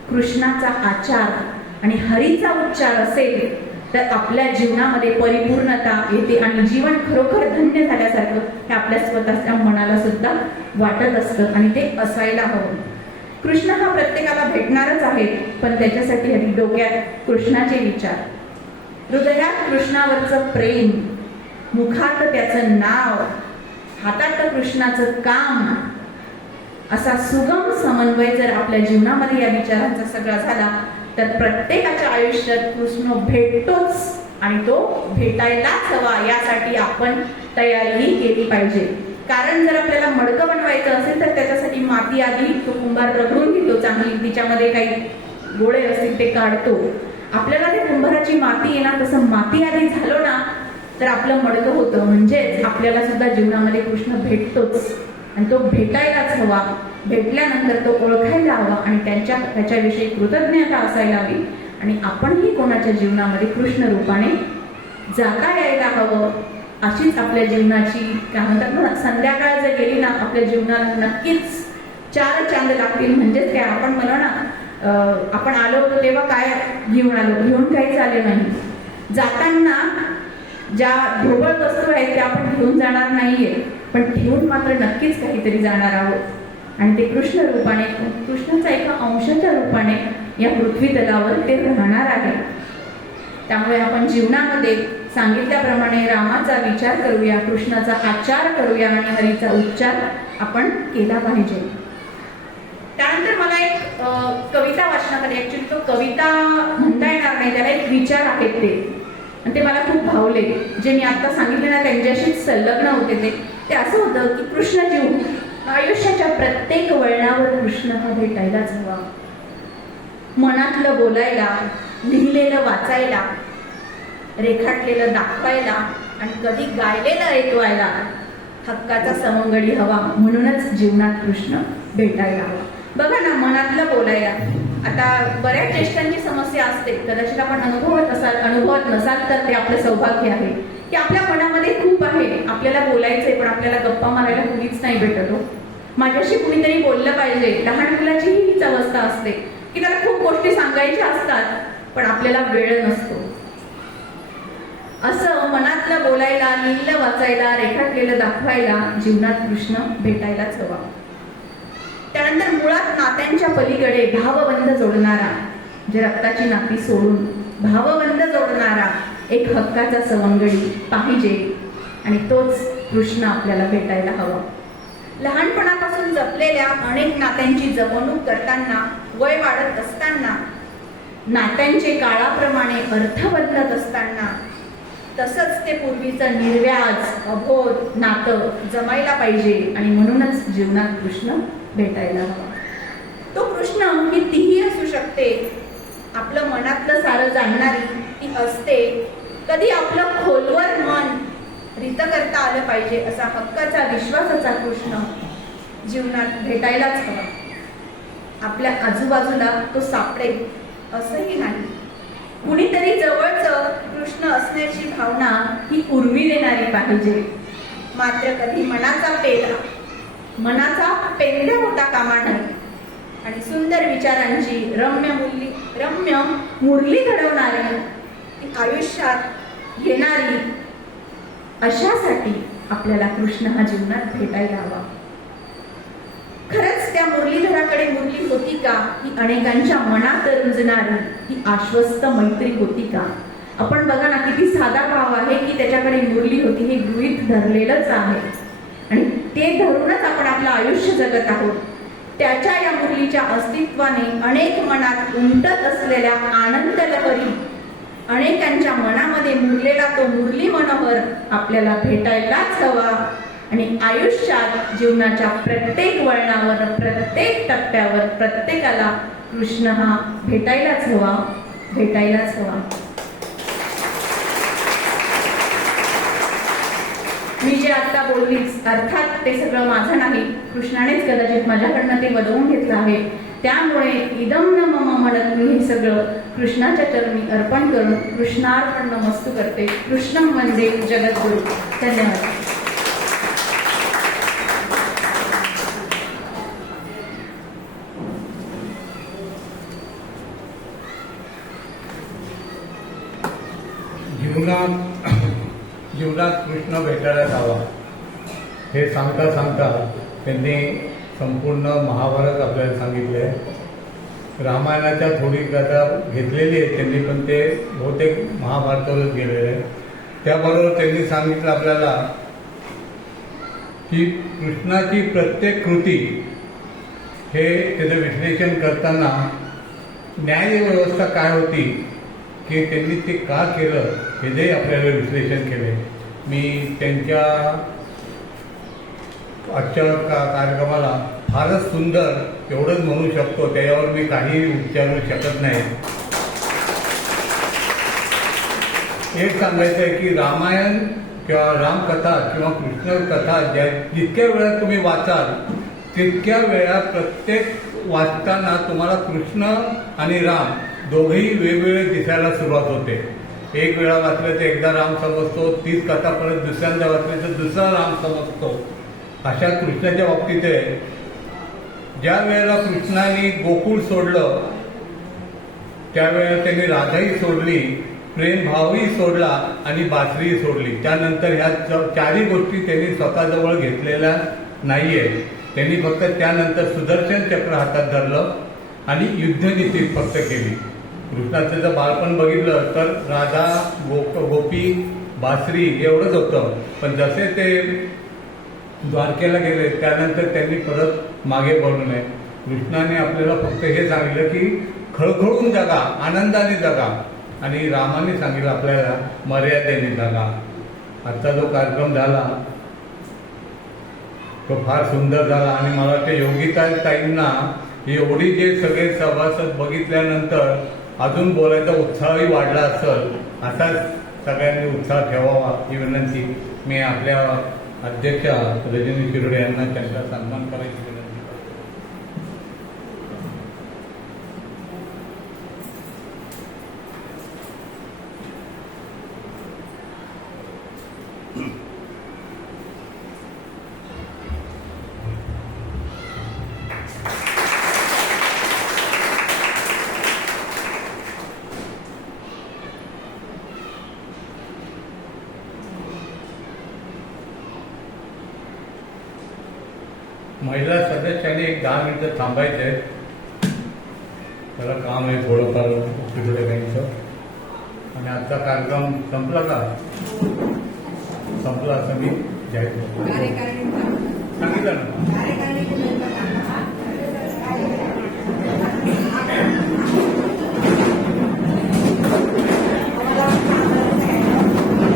कृष्णाचा आचार आणि हरीचा उच्चार असेल तर आपल्या जीवनामध्ये परिपूर्णता येते आणि जीवन खरोखर धन्य झाल्यासारखं हे आपल्या स्वतःच्या मनाला सुद्धा वाटत असतं. आणि ते असायला हवं. कृष्ण हा प्रत्येकाला भेटणारच आहे, पण त्याच्यासाठी हरी डोक्यात कृष्णाचे विचार, हृदयात कृष्णावरचं प्रेम, मुखात त्याचं नाव, हातात कृष्णाचं काम, असा सुगम समन्वय जर आपल्या जीवनामध्ये या विचारांचा सगळा झाला तर प्रत्येकाच्या आयुष्यात कृष्ण भेटतोच आणि तो भेटायलाच हवा. यासाठी आपण तयारीही केली पाहिजे. कारण जर आपल्याला मडकं बनवायचं असेल तर त्याच्यासाठी माती आधी तो कुंभार रगडून घेतो चांगली, तिच्यामध्ये काही गोळे असतील ते काढतो. आपल्याला ते कुंभाराची माती येणार, तसं माती आधी झालो ना तर आपलं मडकं होतं. म्हणजेच आपल्याला सुद्धा जीवनामध्ये कृष्ण भेटतोच आणि तो भेटायलाच हवा. भेटल्यानंतर तो ओळखायला हवा आणि त्याच्याविषयी कृतज्ञता असायला हवी. आणि आपणही कोणाच्या जीवनामध्ये कृष्ण रूपाने जाता यायला हवं. अशीच आपल्या जीवनाची काय म्हणतात ना, संध्याकाळ जर गेली ना आपल्या जीवनाला नक्कीच 4 चांद लागतील. म्हणजेच काय, आपण म्हणू ना, आपण आलो होतो तेव्हा काय घेऊन आलो, घेऊन काहीच आले नाही. जाताना ज्या ढोबळ वस्तू आहेत त्या आपण घेऊन जाणार नाहीये, पण ठेवून मात्र नक्कीच काहीतरी जाणार आहोत. आणि ते कृष्ण रूपाने, कृष्णाच्या एका अंशाच्या रूपाने या पृथ्वी तलावर ते राहणार आहे. त्यामुळे आपण जीवनामध्ये सांगितल्याप्रमाणे रामाचा विचार करूया, कृष्णाचा आचार करूया आणि हरीचा उच्चार आपण केला पाहिजे. त्यानंतर मला एक कविता वाचनात आली. ऍक्च्युली तो कविता म्हणता येणार नाही, त्याला एक विचार आहेत ते मला खूप भावले. जे मी आता सांगितले ना त्यांच्याशीच संलग्न होते. ते असं होतं की कृष्ण जीव आयुष्याच्या प्रत्येक वळणावर कृष्ण हा भेटायलाच हवा. मनातलं बोलायला, लिहिलेलं वाचायला, रेखाटलेलं दाखवायला आणि कधी गायलेलं ऐकवायला हक्काचा सवंगडी हवा. म्हणूनच जीवनात कृष्ण भेटायला हवा. बघा ना, मनातलं बोलायला, आता बऱ्याच ज्येष्ठांची समस्या असते, कदाचित आपण अनुभवत नसाल तर ते आपलं सौभाग्य आहे की आपल्या मनामध्ये खूप आहे, आपल्याला बोलायचंय पण आपल्याला गप्पा मारायला कुणीच नाही भेटत हो. माझ्याशी कुणीतरी बोललं पाहिजे. लहान मुलाचीही हीच अवस्था असते की त्याला खूप गोष्टी सांगायच्या असतात पण आपल्याला वेळ नसतो. असं मनातलं बोलायला, लिहिलं वाचायला, रेखाटलेलं दाखवायला जीवनात कृष्ण भेटायलाच हवा. त्यानंतर मुळात नात्यांच्या पलीकडे भावबंध जोडणारा, जे रक्ताची नाती सोडून भावबंध जोडणारा एक हक्काचा सवंगडी पाहिजे आणि तोच कृष्ण आपल्याला भेटायला हवा. लहानपणापासून जपलेल्या अनेक नात्यांची जपणूक करताना, वय वाढत असताना, नात्यांचे काळाप्रमाणे अर्थ बदलत असताना, तसंच ते पूर्वीचं निर्व्याज अबोध नातं जमायला पाहिजे आणि म्हणूनच जीवनात कृष्ण भेटायला हवा. तो कृष्ण कितीही असू शकते, आपलं मनातलं सारं जाणणारी ती असते. कधी आपलं खोलवर मन रित करता आलं पाहिजे असा हक्काचा विश्वासाचा कृष्ण जीवनात भेटायलाच हवा. आपल्या आजूबाजूला तो सापडेल असंही नाही. कुणीतरी जवळचं कृष्ण असण्याची भावना ही उर्मी देणारी पाहिजे. मात्र कधी मनाचा पेंढा होता कामा नये. आणि सुंदर विचारांची रम्य मुरली घडवणारी ती आयुष्यात येणारी अशासाठी आपल्याला कृष्ण हा जीवनात भेटायला हवा. खरंच त्या मुरलीधराकडे मुरली होती का? ही अनेकांच्या मनात रुजणारी ही आश्वस्त मैत्री होती का? आपण बघा ना, किती साधा भाव आहे की त्याच्याकडे मुरली होती हे गृहीत धरलेलंच आहे आणि ते धरूनच आपण आपलं आयुष्य जगत आहोत. त्याच्या या मुरलीच्या अस्तित्वाने अनेक मनात उमटत असलेल्या आनंद लहरी, अनेकांच्या मनामध्ये मुरलेला तो मुरली मनोहर आपल्याला भेटायलाच हवा आणि आयुष्यात जीवनाच्या प्रत्येक वळणावर, प्रत्येक टप्प्यावर प्रत्येकाला कृष्ण हा भेटायलाच हवा, भेटायलाच हवा. मी जे आता बोललीच, अर्थात ते सगळं माझं नाही, कृष्णानेच कदाचित माझ्याकडनं ते वदवून घेतलं आहे. त्यामुळे इदम न मम म्हणत मी हे सगळं कृष्णाच्या चरणी अर्पण करून कृष्णार्पण नमस्तु करते. कृष्णं वंदे जगद्गुरु. धन्यवाद. जीवनात कृष्ण भेटायला जावा हे सांगता सांगता त्यांनी संपूर्ण महाभारत आपल्याला सांगितले. रामायणाच्या थोडी कथा घेतलेली आहे त्यांनी, पण ते बहुतेक महाभारतावरच गेलेले आहे. त्याबरोबर त्यांनी सांगितलं आपल्याला की कृष्णाची प्रत्येक कृती हे त्याचं विश्लेषण करताना न्यायव्यवस्था काय होती, की त्यांनी ते का केलं हे आपल्याला विश्लेषण केले. मी त्यांच्या आजच्या कार्यक्रमाला फारच सुंदर एवढंच म्हणू शकतो, त्याच्यावर मी काही विचारू शकत नाही. एक सांगायचं आहे की रामायण किंवा रामकथा किंवा कृष्ण कथा जितक्या वेळा तुम्ही वाचाल तितक्या वेळा प्रत्येक वाचताना तुम्हाला कृष्ण आणि राम दोघेही वेगवेगळे दिसायला सुरुवात होते. एक वेळा वाचलं तर एकदा राम समजतो, तीच कथा परत दुसऱ्यांदा वाचली तर दुसरा राम समजतो. अशा कृष्णाच्या बाबतीत आहे. ज्या वेळेला कृष्णाने गोकुळ सोडलं त्यावेळेला त्यांनी राधाही सोडली, प्रेमभावही सोडला आणि बासरीही सोडली. त्यानंतर ह्या चारही गोष्टी त्यांनी स्वतःजवळ घेतलेल्या नाहीये. त्यांनी फक्त त्यानंतर सुदर्शन चक्र हातात धरलं आणि युद्धनीती फक्त केली. कृष्णाचं जर बालपण बघितलं तर राधा, गोपी, बासरी एवढंच होतं. पण जसे ते द्वारकेला गेले त्यानंतर त्यांनी परत मागे वळू नये. कृष्णाने आपल्याला फक्त हे सांगितलं की खळखळून जगा, आनंदाने जगा, आणि रामाने सांगितलं आपल्याला मर्यादेने जगा. आजचा जो कार्यक्रम झाला तो फार सुंदर झाला आणि मला वाटतं योगिताईंना एवढी जे सगळे सभासद बघितल्यानंतर अजून बोलायचा उत्साहही वाढला असेल. असाच सगळ्यांनी उत्साह ठेवावा ही विनंती. मी आपल्या अध्यक्षा रजनी शिरोडे यांना त्यांचा सन्मान करायची विनंती करतो. महिला सदस्यांनी एक 10 मिनिटं थांबायचे. त्याला काम आहे थोडंफार तिकडे घ्यायचं. आणि आजचा कार्यक्रम संपला का? संपला असं मी जाहीर करतो. सांगितलं ना.